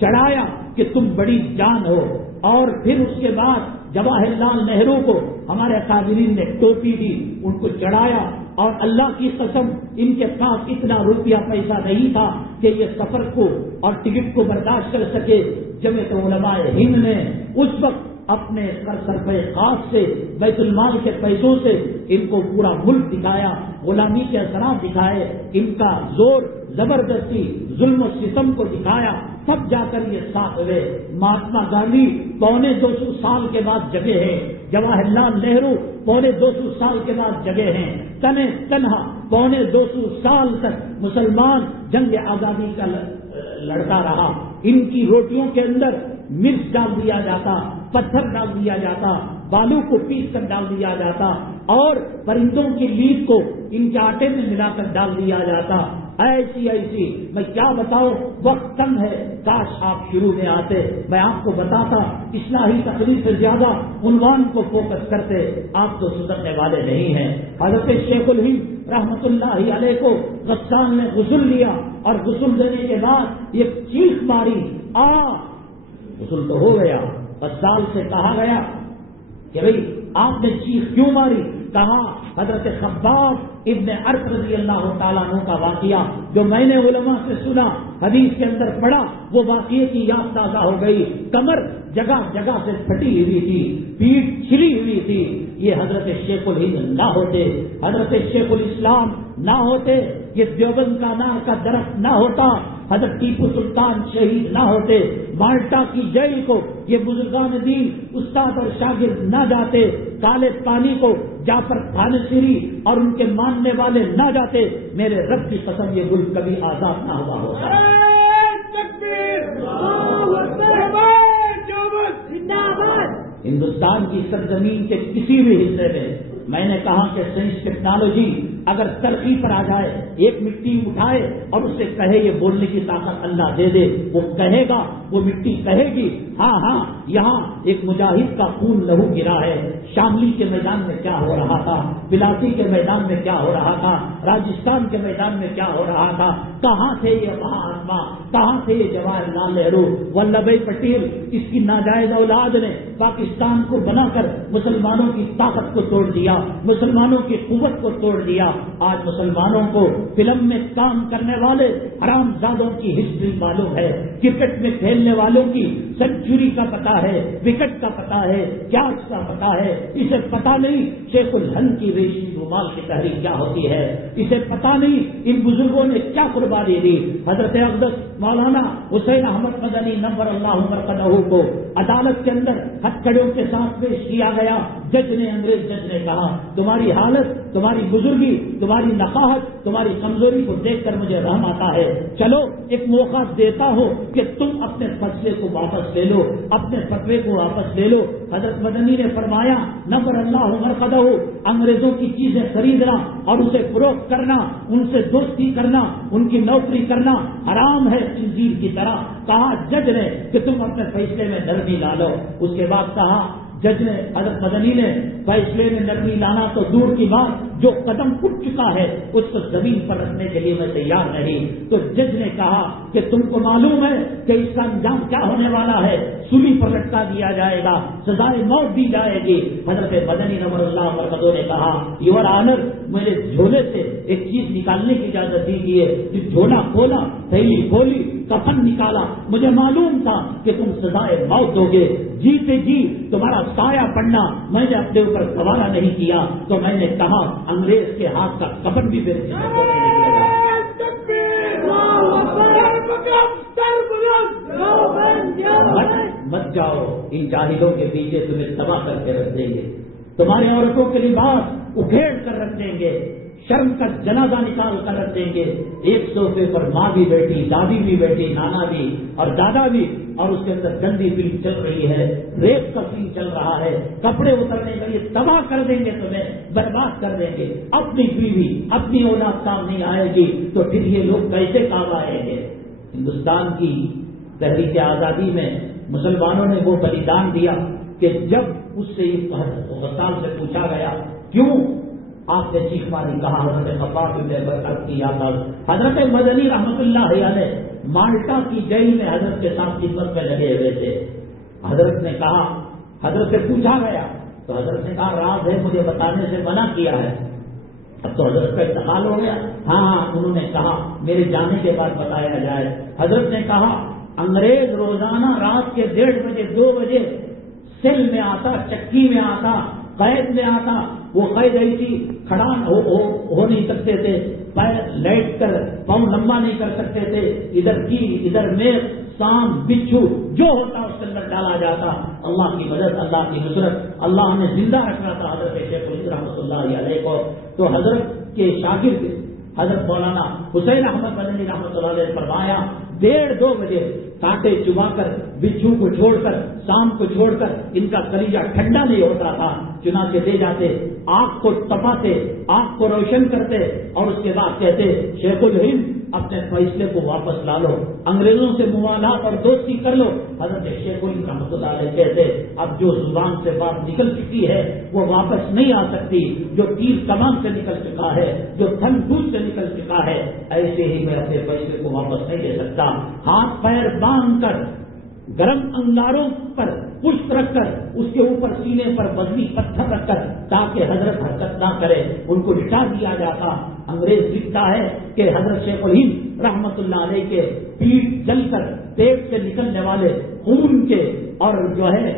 چڑھایا کہ تم بڑی جان ہو، اور پھر اس کے بعد جواہر لال نہرو کو ہمارے اکابرین نے ٹوپی دی، ان کو چڑھایا، اور اللہ کی قسم ان کے پاس اتنا روپیہ پیسہ نہیں تھا کہ یہ سفر کو اور ٹکٹ کو برداشت کر سکے۔ جمعیت علماء ہند نے اس وقت اپنے سرپے خاص سے بیت المال کے پیسوں سے ان کو پورا ملک دکھایا، غلامی کے اثرات دکھائے، ان کا زور زبردستی ظلم و ستم کو دکھایا، تب جا کر یہ ساتھ ہوئے۔ مہاتما گاندھی 250 سال کے بعد جگے ہیں، جواہر لال نہرو 250 سال کے بعد جگے ہیں، تنہا 250 سال تک مسلمان جنگ آزادی کا لڑتا رہا۔ ان کی روٹیوں کے اندر مرچ ڈال دیا جاتا، پتھر ڈال دیا جاتا، بالو کو پیس کر ڈال دیا جاتا، اور پرندوں کی لیٹ کو ان کے آٹے میں ملا کر ڈال دیا جاتا۔ ایسی میں کیا بتاؤں، وقت کم ہے، کاش آپ شروع میں آتے، میں آپ کو بتاتا۔ اصلاحی تقریر سے زیادہ عنوان کو فوکس کرتے، آپ تو سدھرنے والے نہیں ہیں۔ حضرت شیخ الہند رحمت اللہ علیہ کو غسان نے غسل لیا، اور غسل دینے کے بعد ایک چیخ ماری، غسل تو ہو گیا، غسان سے کہا گیا کہ بھئی آپ نے چیخ کیوں ماری؟ کہا حضرت خباب ابن ارت رضی اللہ تعالیٰ عنہ کا واقعہ جو میں نے علماء سے سنا، حدیث کے اندر پڑھا، وہ واقعے کی یاد تازہ ہو گئی۔ کمر جگہ جگہ سے پھٹی ہوئی تھی، پیٹھ چھلی ہوئی تھی۔ یہ حضرت شیخ الہند نہ ہوتے، حضرت شیخ الاسلام نہ ہوتے، یہ دیوبند کا انار کا درخت نہ ہوتا، حضرت ٹیپو سلطان شہید نہ ہوتے، مالٹا کی جیل کو یہ بزرگان دین استاد اور شاگرد نہ جاتے، کالے پانی کو جعفر خانسری اور ان کے ماننے والے نہ جاتے، میرے رب کی قسم یہ ملک کبھی آزاد نہ ہوا ہوتا۔ ہندوستان کی سرزمین کے کسی بھی حصے میں میں نے کہا کہ سائنس ٹیکنالوجی اگر ترقی پر آ جائے، ایک مٹی اٹھائے اور اسے کہے یہ بولنے کی طاقت اللہ دے دے، وہ کہے گا، وہ مٹی کہے گی ہاں یہاں ایک مجاہد کا خون لہو گرا ہے، شاملی کے میدان میں کیا ہو رہا تھا، بلاسی کے میدان میں کیا ہو رہا تھا، راجستھان کے میدان میں کیا ہو رہا تھا، کہاں تھے یہ مہاتما، کہاں تھے یہ جواہر لال نہرو، ولبھ بھائی پٹیل، اس کی ناجائز اولاد نے پاکستان کو بنا کر مسلمانوں کی طاقت کو توڑ دیا، مسلمانوں کی قوت کو توڑ دیا۔ آج مسلمانوں کو فلم میں کام کرنے والے حرام زادوں کی ہسٹری معلوم ہے، کرکٹ میں کھیلنے والوں کی سنچری کا پتا ہے، وکٹ کا پتا ہے، کیچ کا پتا ہے، اسے پتا نہیں شیخ الہند کی ریشمی رومال کی تحریک کیا ہوتی ہے، اسے پتا نہیں ان بزرگوں نے کیا قربانی دی۔ حضرت اقدس مولانا حسین احمد مدنی نور اللہ مرقدہ کو عدالت کے اندر ہتھکڑیوں کے ساتھ پیش کیا گیا۔ انگریز جج نے کہا تمہاری حالت، تمہاری بزرگی، تمہاری نقاہت، تمہاری کمزوری کو دیکھ کر مجھے رحم آتا ہے، چلو ایک موقع دیتا ہو کہ تم اپنے فیصلے کو واپس لے لو، اپنے فتوے کو واپس لے لو۔ حضرت مدنی نے فرمایا نور اللہ مرقدہ، انگریزوں کی چیزیں خریدنا اور اسے فروخت کرنا، ان سے دوستی کرنا، ان کی نوکری کرنا حرام ہے خنزیر کی طرح۔ کہا جج نے کہ تم اپنے فیصلے میں نرمی لا لو۔ اس کے بعد کہا جج نے، حضرت مدنی نے، فیصلے میں نرمی لانا تو دور کی بات، جو قدم اٹھ چکا ہے اس کو زمین پر رکھنے کے لیے میں تیار نہیں۔ تو جج نے کہا کہ تم کو معلوم ہے کہ اس کا انجام کیا ہونے والا ہے، سولی پر لٹکا دیا جائے گا، سزائے موت دی جائے گی۔ حضرت مدنی نور اللہ مرقدہ نے کہا یور آنر، میرے جھولے سے ایک چیز نکالنے کی اجازت دیجیے۔ جھولا کھولا، تھیلی کھولی، کفن نکالا، مجھے معلوم تھا کہ تم سزائے موت دو گے، جیتے جی تمہارا سایہ پڑنا میں نے اپنے اوپر گوارا نہیں کیا۔ تو میں نے کہا انگریز کے ہاتھ کا کفن بھی میرے جسم کو نہیں نکلے گا۔ مت جاؤ، ان جاہلوں کے پیچھے تمہیں تباہ کر کے رکھ دیں گے، تمہارے عورتوں کے لباس اکھیڑ کر رکھ دیں گے، شرم کا جنازہ نکال کر رکھ دیں گے۔ ایک صوفے پر ماں بھی بیٹھی، دادی بھی بیٹھی، نانا بھی اور دادا بھی، اور اس کے اندر گندی فلم چل رہی ہے، ریپ کا سین چل رہا ہے، کپڑے اترنے کے لیے تباہ کر دیں گے، تمہیں برباد کر دیں گے۔ اپنی بیوی، اپنی اولاد کام نہیں آئے گی تو پھر یہ لوگ کیسے کام آئیں گے؟ ہندوستان کی تحریک آزادی میں مسلمانوں نے وہ بلیدان دیا کہ جب اس سے غسان سے پوچھا گیا کیوں آپ نے چیخ ماری، کہا حضرت خباب بن برکت کی یاد۔ حضرت مدنی رحمت اللہ علیہ مالٹا کی جیل میں حضرت کے ساتھ خدمت میں لگے ہوئے تھے، حضرت نے کہا، حضرت سے پوچھا گیا تو حضرت نے کہا راز ہے، مجھے بتانے سے منع کیا ہے۔ اب تو حضرت کا انتقال ہو گیا۔ ہاں انہوں نے کہا میرے جانے کے بعد بتایا جائے۔ حضرت نے کہا انگریز روزانہ رات کے 1:30 بجے 2 بجے سیل میں آتا، چکی میں آتا، قید میں آتا۔ وہ قید ایسی کھڑا ہو نہیں سکتے تھے، پیر لیٹ کر پاؤں لمبا نہیں کر سکتے تھے، ادھر کی ادھر میز سام بچھو جو ہوتا اس کے اندر ڈالا جاتا۔ اللہ کی مدد، اللہ کی نصرت، اللہ نے زندہ رکھنا تھا حضرت شیخ الہند رحمۃ اللہ علیہ کو۔ تو حضرت کے شاگرد حضرت مولانا حسین احمد مدنی رحمۃ اللہ علیہ فرمایا 1:30-2 بجے کانٹے چبا کر بچھو کو چھوڑ کر شام کو چھوڑ کر ان کا کلیجہ ٹھنڈا نہیں ہوتا تھا، چنانچہ لے جاتے، آگ کو تپاتے، آگ کو روشن کرتے اور اس کے بعد کہتے شیخ الہند اپنے فیصلے کو واپس لا لو، انگریزوں سے موالات اور دوستی کر لو۔ حضرت شیخ الہند رحمۃ اللہ علیہ کہتے اب جو زبان سے بات نکل چکی ہے وہ واپس نہیں آ سکتی، جو تیر کمان سے نکل چکا ہے، جو تھن ٹوٹ سے نکل چکا ہے، ایسے ہی میں اپنے فیصلے کو واپس نہیں لے سکتا۔ ہاتھ پیر باندھ کر گرم انگاروں پر پشت رکھ کر اس کے اوپر سینے پر وزنی پتھر رکھ کر تاکہ حضرت حرکت نہ کرے ان کو لٹا دیا جاتا۔ انگریز لکھتا ہے کہ حضرت شیخ الہند رحمت اللہ علیہ کے پیٹ جل کر پیٹ سے نکلنے والے خون کے اور جو ہے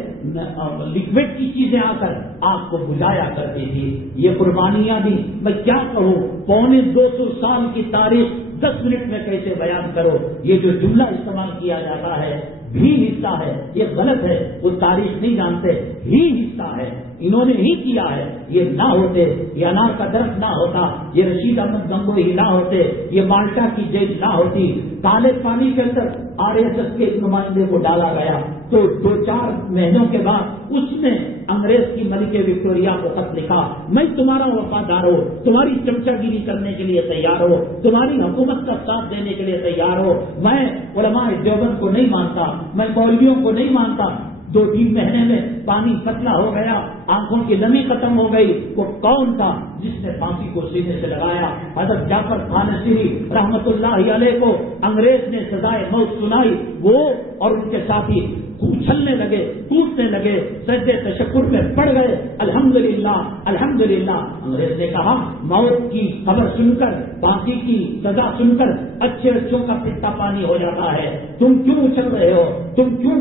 لکوڈ کی چیزیں آ کر آگ کو بجھایا کرتی تھی۔ یہ قربانیاں بھی میں کیا کہوں، 250 سال کی تاریخ 10 منٹ میں کیسے بیان کرو۔ یہ جو جملہ استعمال کیا جاتا ہے بھی حصہ ہے، یہ غلط ہے، وہ تاریخ نہیں جانتے، ہی حصہ ہے، انہوں نے ہی کیا ہے۔ یہ نہ ہوتے، یہ انار کا درخت نہ ہوتا، یہ رشید احمد گنگوہی نہ ہوتے، یہ مالٹا کی جیل نہ ہوتی، کالے پانی کے اندر RSS کے ایک نمائندے کو ڈالا گیا تو 2-4 مہینوں کے بعد اس نے انگریز کی ملکہ وکٹوریہ کو خط لکھا، میں تمہارا وفادار ہو، تمہاری چمچا گیری کرنے کے لیے تیار ہو، تمہاری حکومت کا ساتھ دینے کے لیے تیار ہو، میں علماء دیوبند کو نہیں مانتا، میں مولویوں کو نہیں مانتا۔ 2-3 مہینے میں پانی پتلا ہو گیا، آنکھوں کی نمی ختم ہو گئی۔ وہ کون تھا جس نے پھانسی کو سینے سے لگایا؟ حضرت جعفر خانشری رحمت اللہ علیہ کو انگریز نے سزائے موت سنائی، وہ اور ان کے ساتھی اچھلنے لگے، ٹوٹنے لگے، سجدے تشکر میں پڑ گئے، الحمدللہ الحمدللہ۔ انگریز نے کہا موت کی خبر سن کر، پھانسی کی سزا سن کر اچھے اچھوں کا پتا پانی ہو جاتا ہے، تم کیوں اچھل رہے ہو، تم کیوں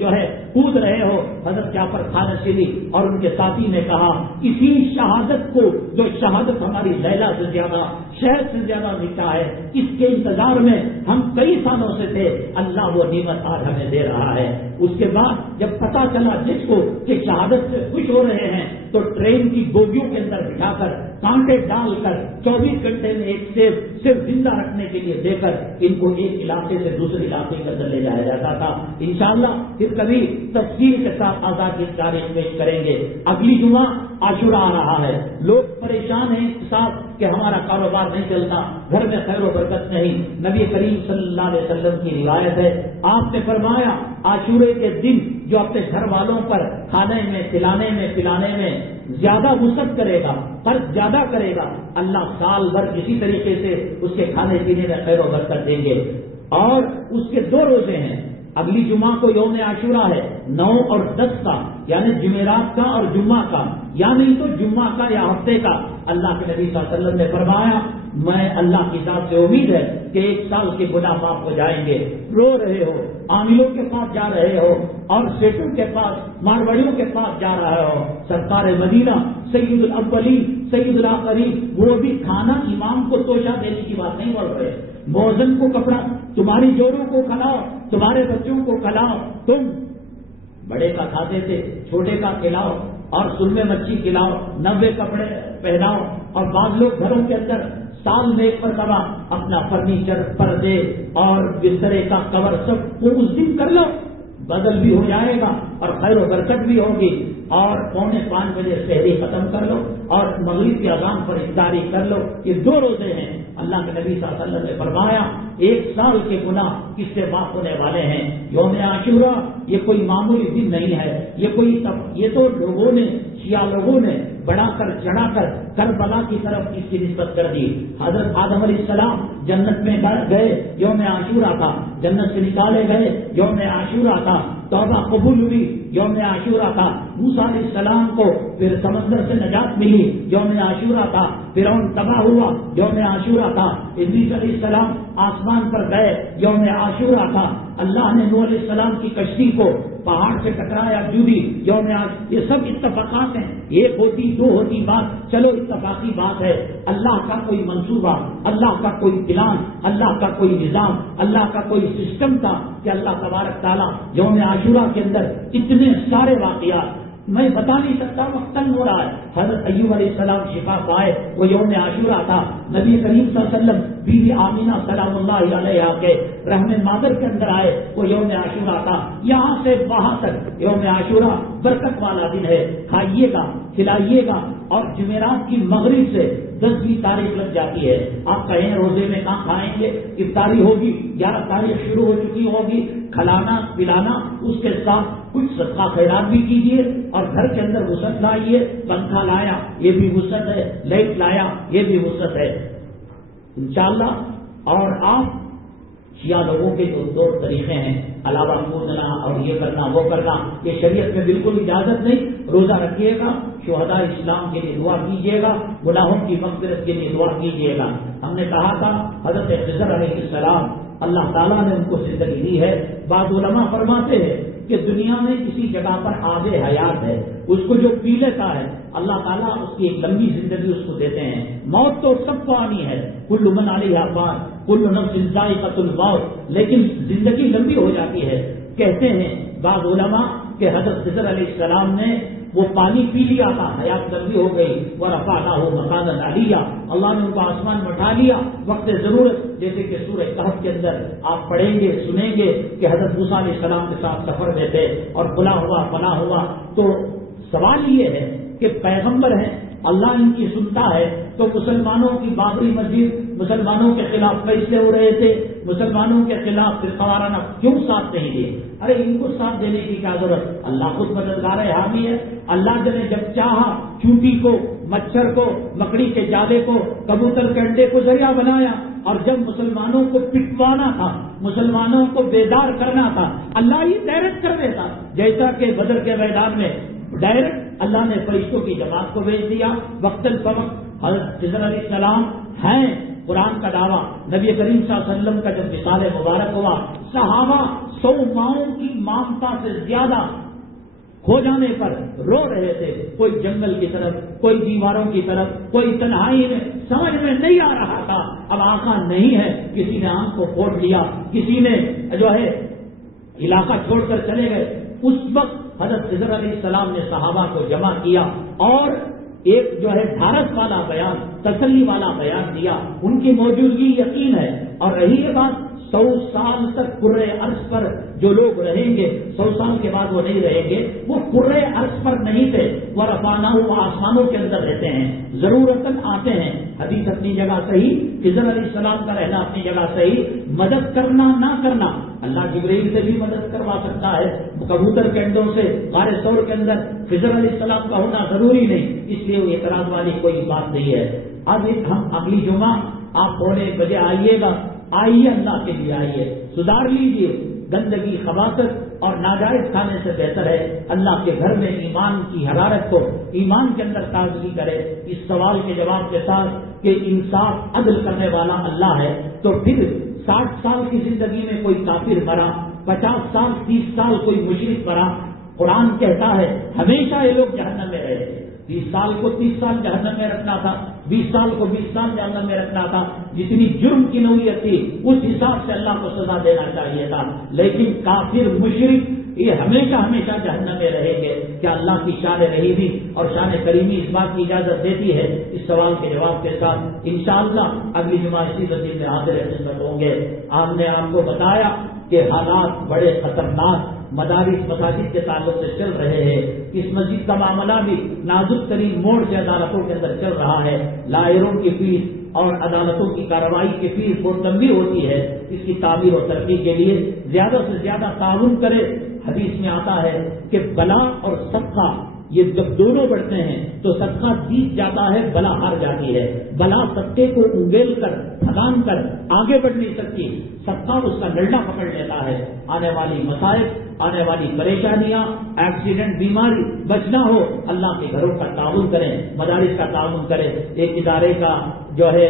جو ہے کود رہے ہو؟ حضرت جعفر خانشری اور ان کے ساتھی نے کہا اسی شہادت کو، جو شہادت ہماری لیلا سے زیادہ، شہد سے زیادہ میٹھا ہے، اس کے انتظار میں ہم کئی سالوں سے تھے، اللہ وہ نعمت آج ہمیں دے رہا ہے۔ اس کے بعد جب پتا چلا جس کو کہ شہادت سے خوش ہو رہے ہیں تو ٹرین کی بوگیوں کے اندر بٹھا کر کانٹے ڈال کر 24 گھنٹے میں ایک سیب صرف زندہ رکھنے کے لیے دے کر ان کو ایک علاقے سے دوسرے علاقے کے اندر لے جایا جاتا تھا۔ انشاءاللہ پھر کبھی تفصیل کے ساتھ آزادی کی تاریخ پیش کریں گے۔ اگلی جمعہ عاشورہ آ رہا ہے، لوگ پریشان ہیں اس ساتھ کہ ہمارا کاروبار نہیں چلتا، گھر میں خیر و برکت نہیں۔ نبی کریم صلی اللہ علیہ وسلم کی روایت ہے، آپ نے فرمایا عاشورے کے دن جو اپنے گھر والوں پر کھانے میں کھلانے میں پلانے میں زیادہ وسعت کرے گا، فرض زیادہ کرے گا، اللہ سال بھر اسی طریقے سے اس کے کھانے پینے میں خیر و برکت دیں گے۔ اور اس کے 2 روزے ہیں، اگلی جمعہ کو یوم عاشورہ ہے 9 اور 10 کا، یعنی جمعرات کا اور جمعہ کا، یا نہیں تو جمعہ کا یا ہفتے کا۔ اللہ کے نبی صلی اللہ علیہ وسلم نے فرمایا میں اللہ کی ذات سے امید ہے کہ 1 سال کے گناہ معاف ہو جائیں گے۔ رو رہے ہو، عاملوں کے پاس جا رہے ہو اور سیٹوں کے پاس، ماروڑیوں کے پاس جا رہے ہو، سرکار مدینہ سید الاولین سید الآخرین وہ بھی کھانا امام کو توشہ دینے کی بات نہیں بول رہے، موزن کو کپڑا تمہاری جوڑوں کو کھلاؤ، تمہارے بچوں کو کھلاؤ، تم بڑے کا کھاتے تھے چھوٹے کا کھلاؤ اور سرمے مچھی کھلاؤ، 90 کپڑے پہناؤ، اور بعض لوگ گھروں کے اندر سال میں ایک مرتبہ اپنا فرنیچر، پردے اور بسترے کا کور سب کو اس دن کر لو، بدل بھی ہو جائے گا اور خیر و برکت بھی ہوگی۔ اور 4:45 بجے سحری ختم کر لو اور مغرب کی اذان پر افطاری کر لو۔ یہ 2 روزے ہیں، اللہ کے نبی صلی اللہ علیہ وسلم نے فرمایا 1 سال کے گناہ کس سے معاف ہونے والے ہیں۔ یوم عاشورہ یہ کوئی معمولی دن نہیں ہے، یہ تو لوگوں نے، شیعہ لوگوں نے بڑھا کر چڑھا کر کربلا کی طرف اس کی نسبت کر دی۔ حضرت آدم علیہ السلام جنت میں گئے، یوم عاشورہ تھا، جنت سے نکالے گئے، یوم عاشورہ تھا۔ توبہ قبول ہوئی یوم عاشورہ تھا، موسیٰ علیہ السلام کو پھر سمندر سے نجات ملی یوم عاشورہ تھا، فرعون تباہ ہوا یوم عاشورہ تھا، ابلیس علیہ السلام آسمان پر گئے یوم عاشورہ تھا، اللہ نے نوح علیہ السلام کی کشتی کو پہاڑ سے ٹکرایا ڈوبی یوم عاشورہ۔ یہ سب اتفاقات ہیں، ایک ہوتی دو ہوتی بات، چلو اتفاقی بات ہے۔ اللہ کا کوئی منصوبہ، اللہ کا کوئی پلان، اللہ کا کوئی نظام، اللہ کا کوئی سسٹم تھا کہ اللہ تبارک تعالیٰ یوم عاشورہ کے اندر اتنے سارے واقعات میں بتا نہیں سکتا، وقت تنگ ہو رہا ہے۔ حضرت ایوب علیہ السلام شفا پائے وہ یوم عاشورہ تھا، نبی کریم صلی اللہ علیہ وسلم بی بی آمینہ سلام اللہ علیہا کے رحم مادر کے اندر آئے وہ یوم عاشورہ تھا۔ یہاں سے وہاں تک یوم عاشورہ برکت والا دن ہے، کھائیے گا کھلائیے گا، اور جمعرات کی مغرب سے 10 تاریخ لگ جاتی ہے، آپ کہیں روزے میں کہاں کھائیں گے، افطاری ہوگی 11 تاریخ شروع ہو چکی ہوگی، کھلانا پلانا، اس کے ساتھ کچھ صدقہ خیرات بھی کیجیے، اور گھر کے اندر وسعت لائیے، پنکھا لایا یہ بھی وسعت ہے، لائٹ لایا یہ بھی وسعت ہے انشاءاللہ۔ اور آپ شیعہ لوگوں کے جو دو طریقے ہیں، علاوہ کودنا اور یہ کرنا وہ کرنا، یہ شریعت میں بالکل اجازت نہیں۔ روزہ رکھیے گا، شہداء اسلام کے لیے دعا کیجیے گا، گناہوں کی مغفرت کے لیے دعا کیجیے گا۔ ہم نے کہا تھا حضرت خضر علیہ السلام اللہ تعالیٰ نے ان کو زندگی دی ہے۔ بعض علماء فرماتے ہیں کہ دنیا میں کسی جگہ پر آب حیات ہے، اس کو جو پی لیتا ہے اللہ تعالیٰ اس کی ایک لمبی زندگی اس کو دیتے ہیں۔ موت تو سب کو آنی ہے، کل من علیہا فان، کل نفس ذائقۃ الموت، لیکن زندگی لمبی ہو جاتی ہے۔ کہتے ہیں بعض علماء کہ حضرت خضر علیہ السلام نے وہ پانی پی لیا تھا، حیات لمبی ہو گئی، ورفعناہ مکانا علیہ، اللہ نے ان کو آسمان میں اٹھا لیا وقت ضرورت، جیسے کہ سورہ کہف کے اندر آپ پڑھیں گے سنیں گے کہ حضرت موسیٰ علیہ السلام کے ساتھ سفر میں تھے اور فلاں ہوا۔ تو سوال یہ ہے کہ پیغمبر ہیں، اللہ ان کی سنتا ہے، تو مسلمانوں کی بابری مسجد مسلمانوں کے خلاف فیصلے ہو رہے تھے، مسلمانوں کے خلاف فرقہ کیوں ساتھ نہیں دیے؟ ارے ان کو ساتھ دینے کی کیا ضرورت، اللہ خود مددگار ہے، حامی ہے۔ اللہ نے جب چاہا چونٹی کو، مچھر کو، مکڑی کے جالے کو، کبوتر کے انڈے کو ذریعہ بنایا، اور جب مسلمانوں کو پٹوانا تھا، مسلمانوں کو بیدار کرنا تھا، اللہ ہی ڈائریکٹ کر دیتا، جیسا کہ بدر کے میدان میں ڈائریکٹ اللہ نے فرشتوں کی جماعت کو بھیج دیا وقتاً فوقت۔ حضرت خضر علیہ السلام ہیں، قرآن کا دعویٰ، نبی کریم صلی اللہ علیہ وسلم کا جب وصال مبارک ہوا، صحابہ 100 ماؤں کی مامتا سے زیادہ ہو جانے پر رو رہے تھے، کوئی جنگل کی طرف، کوئی دیواروں کی طرف، کوئی تنہائی میں، سمجھ میں نہیں آ رہا تھا اب آقا نہیں ہے، کسی نے آنکھ کو پھوڑ لیا، کسی نے جو ہے علاقہ چھوڑ کر چلے گئے۔ اس وقت حضرت خضر علیہ السلام نے صحابہ کو جمع کیا اور ایک جو ہے ڈھارس والا بیان، تسلی والا بیان دیا، ان کی موجودگی یقین ہے۔ اور رہی یہ بات 100 سال تک کرۂ عرض پر جو لوگ رہیں گے، 100 سال کے بعد وہ نہیں رہیں گے، وہ کرۂ عرض پر نہیں تھے، وہ رفعناہ آسمانوں کے اندر رہتے ہیں، ضرورتاً آتے ہیں۔ حدیث اپنی جگہ صحیح، خضر علیہ السلام کا رہنا اپنی جگہ صحیح، مدد کرنا نہ کرنا، اللہ جبرائیل سے بھی مدد کروا سکتا ہے، کبوتر کے انڈوں سے غار ثور کے اندر خضر علیہ السلام کا ہونا ضروری نہیں، اس لیے وہ اعتراض والی کوئی بات نہیں ہے۔ اب ہم اگلی جمعہ آپ 1:15 بجے آئیے گا، آئیے اللہ کے لیے آئیے، سدھار لیجیے، گندگی خباثت اور ناجائز کھانے سے بہتر ہے اللہ کے گھر میں ایمان کی حرارت کو، ایمان کے اندر تازگی کرے۔ اس سوال کے جواب کے ساتھ کہ انصاف عدل کرنے والا اللہ ہے، تو پھر 60 سال کی زندگی میں کوئی کافر مرا، 50 سال 30 سال کوئی مشرک مرا، قرآن کہتا ہے ہمیشہ یہ لوگ جہنم میں رہے تھے، 30 سال کو 30 سال جہنم میں رکھنا تھا، 20 سال کو 20 سال جہنم میں رکھنا تھا، جتنی جرم کی نوعیت تھی اس حساب سے اللہ کو سزا دینا چاہیے تھا، لیکن کافر مشرک یہ ہمیشہ ہمیشہ جہنم میں رہیں گے۔ کیا اللہ کی شان رحیمی اور شان کریمی اس بات کی اجازت دیتی ہے؟ اس سوال کے جواب کے ساتھ انشاءاللہ اگلی جمعہ اسی مسجد میں حاضر خدمت ہوں گے۔ ہم نے آپ کو بتایا کہ حالات بڑے خطرناک مدارس مساجد کے تعلق سے چل رہے ہیں، اس مسجد کا معاملہ بھی نازک ترین موڑ سے عدالتوں کے اندر چل رہا ہے، لائروں کی فیس اور عدالتوں کی کارروائی کی فیس بہت لمبی ہوتی ہے، اس کی تعمیر و ترقی کے لیے زیادہ سے زیادہ تعاون کرے۔ حدیث میں آتا ہے کہ بلا اور صدقہ یہ جب دونوں بڑھتے ہیں تو صدقہ جیت جاتا ہے، بلا ہار جاتی ہے، بلا صدقے کو انگیل کر پھلان کر آگے بڑھ نہیں سکتی، صدقہ اس کا ڈنڈا پکڑ لیتا ہے، آنے والی مصائب آنے والی پریشانیاں، ایکسیڈنٹ، بیماری بچنا ہو، اللہ کے گھروں کا تعاون کریں، مدارس کا تعاون کریں، ایک ادارے کا جو ہے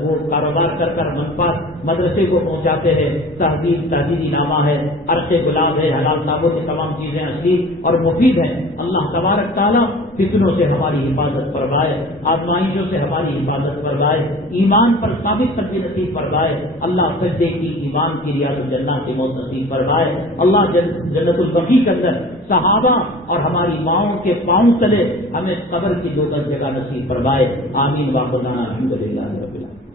وہ کاروبار کر کر منفعت مدرسے کو پہنچاتے ہیں، تحریری نامہ ہے، عرق گلاب ہے، حلال ثابت یہ تمام چیزیں اصلی اور مفید ہیں۔ اللہ تبارک تعالیٰ فتنوں سے ہماری حفاظت فرمائے، آزمائشوں سے ہماری حفاظت فرمائے، ایمان پر ثابت قدمی نصیب فرمائے، اللہ سجدے کی ایمان کی ریاض الجنہ کی موت نصیب فرمائے، اللہ جنت البقیع کے اندر صحابہ اور ہماری ماؤں کے پاؤں تلے ہمیں قبر کی 2 جگہ نصیب فرمائے، آمین واخر دعوانا الحمدللہ رب العالمین۔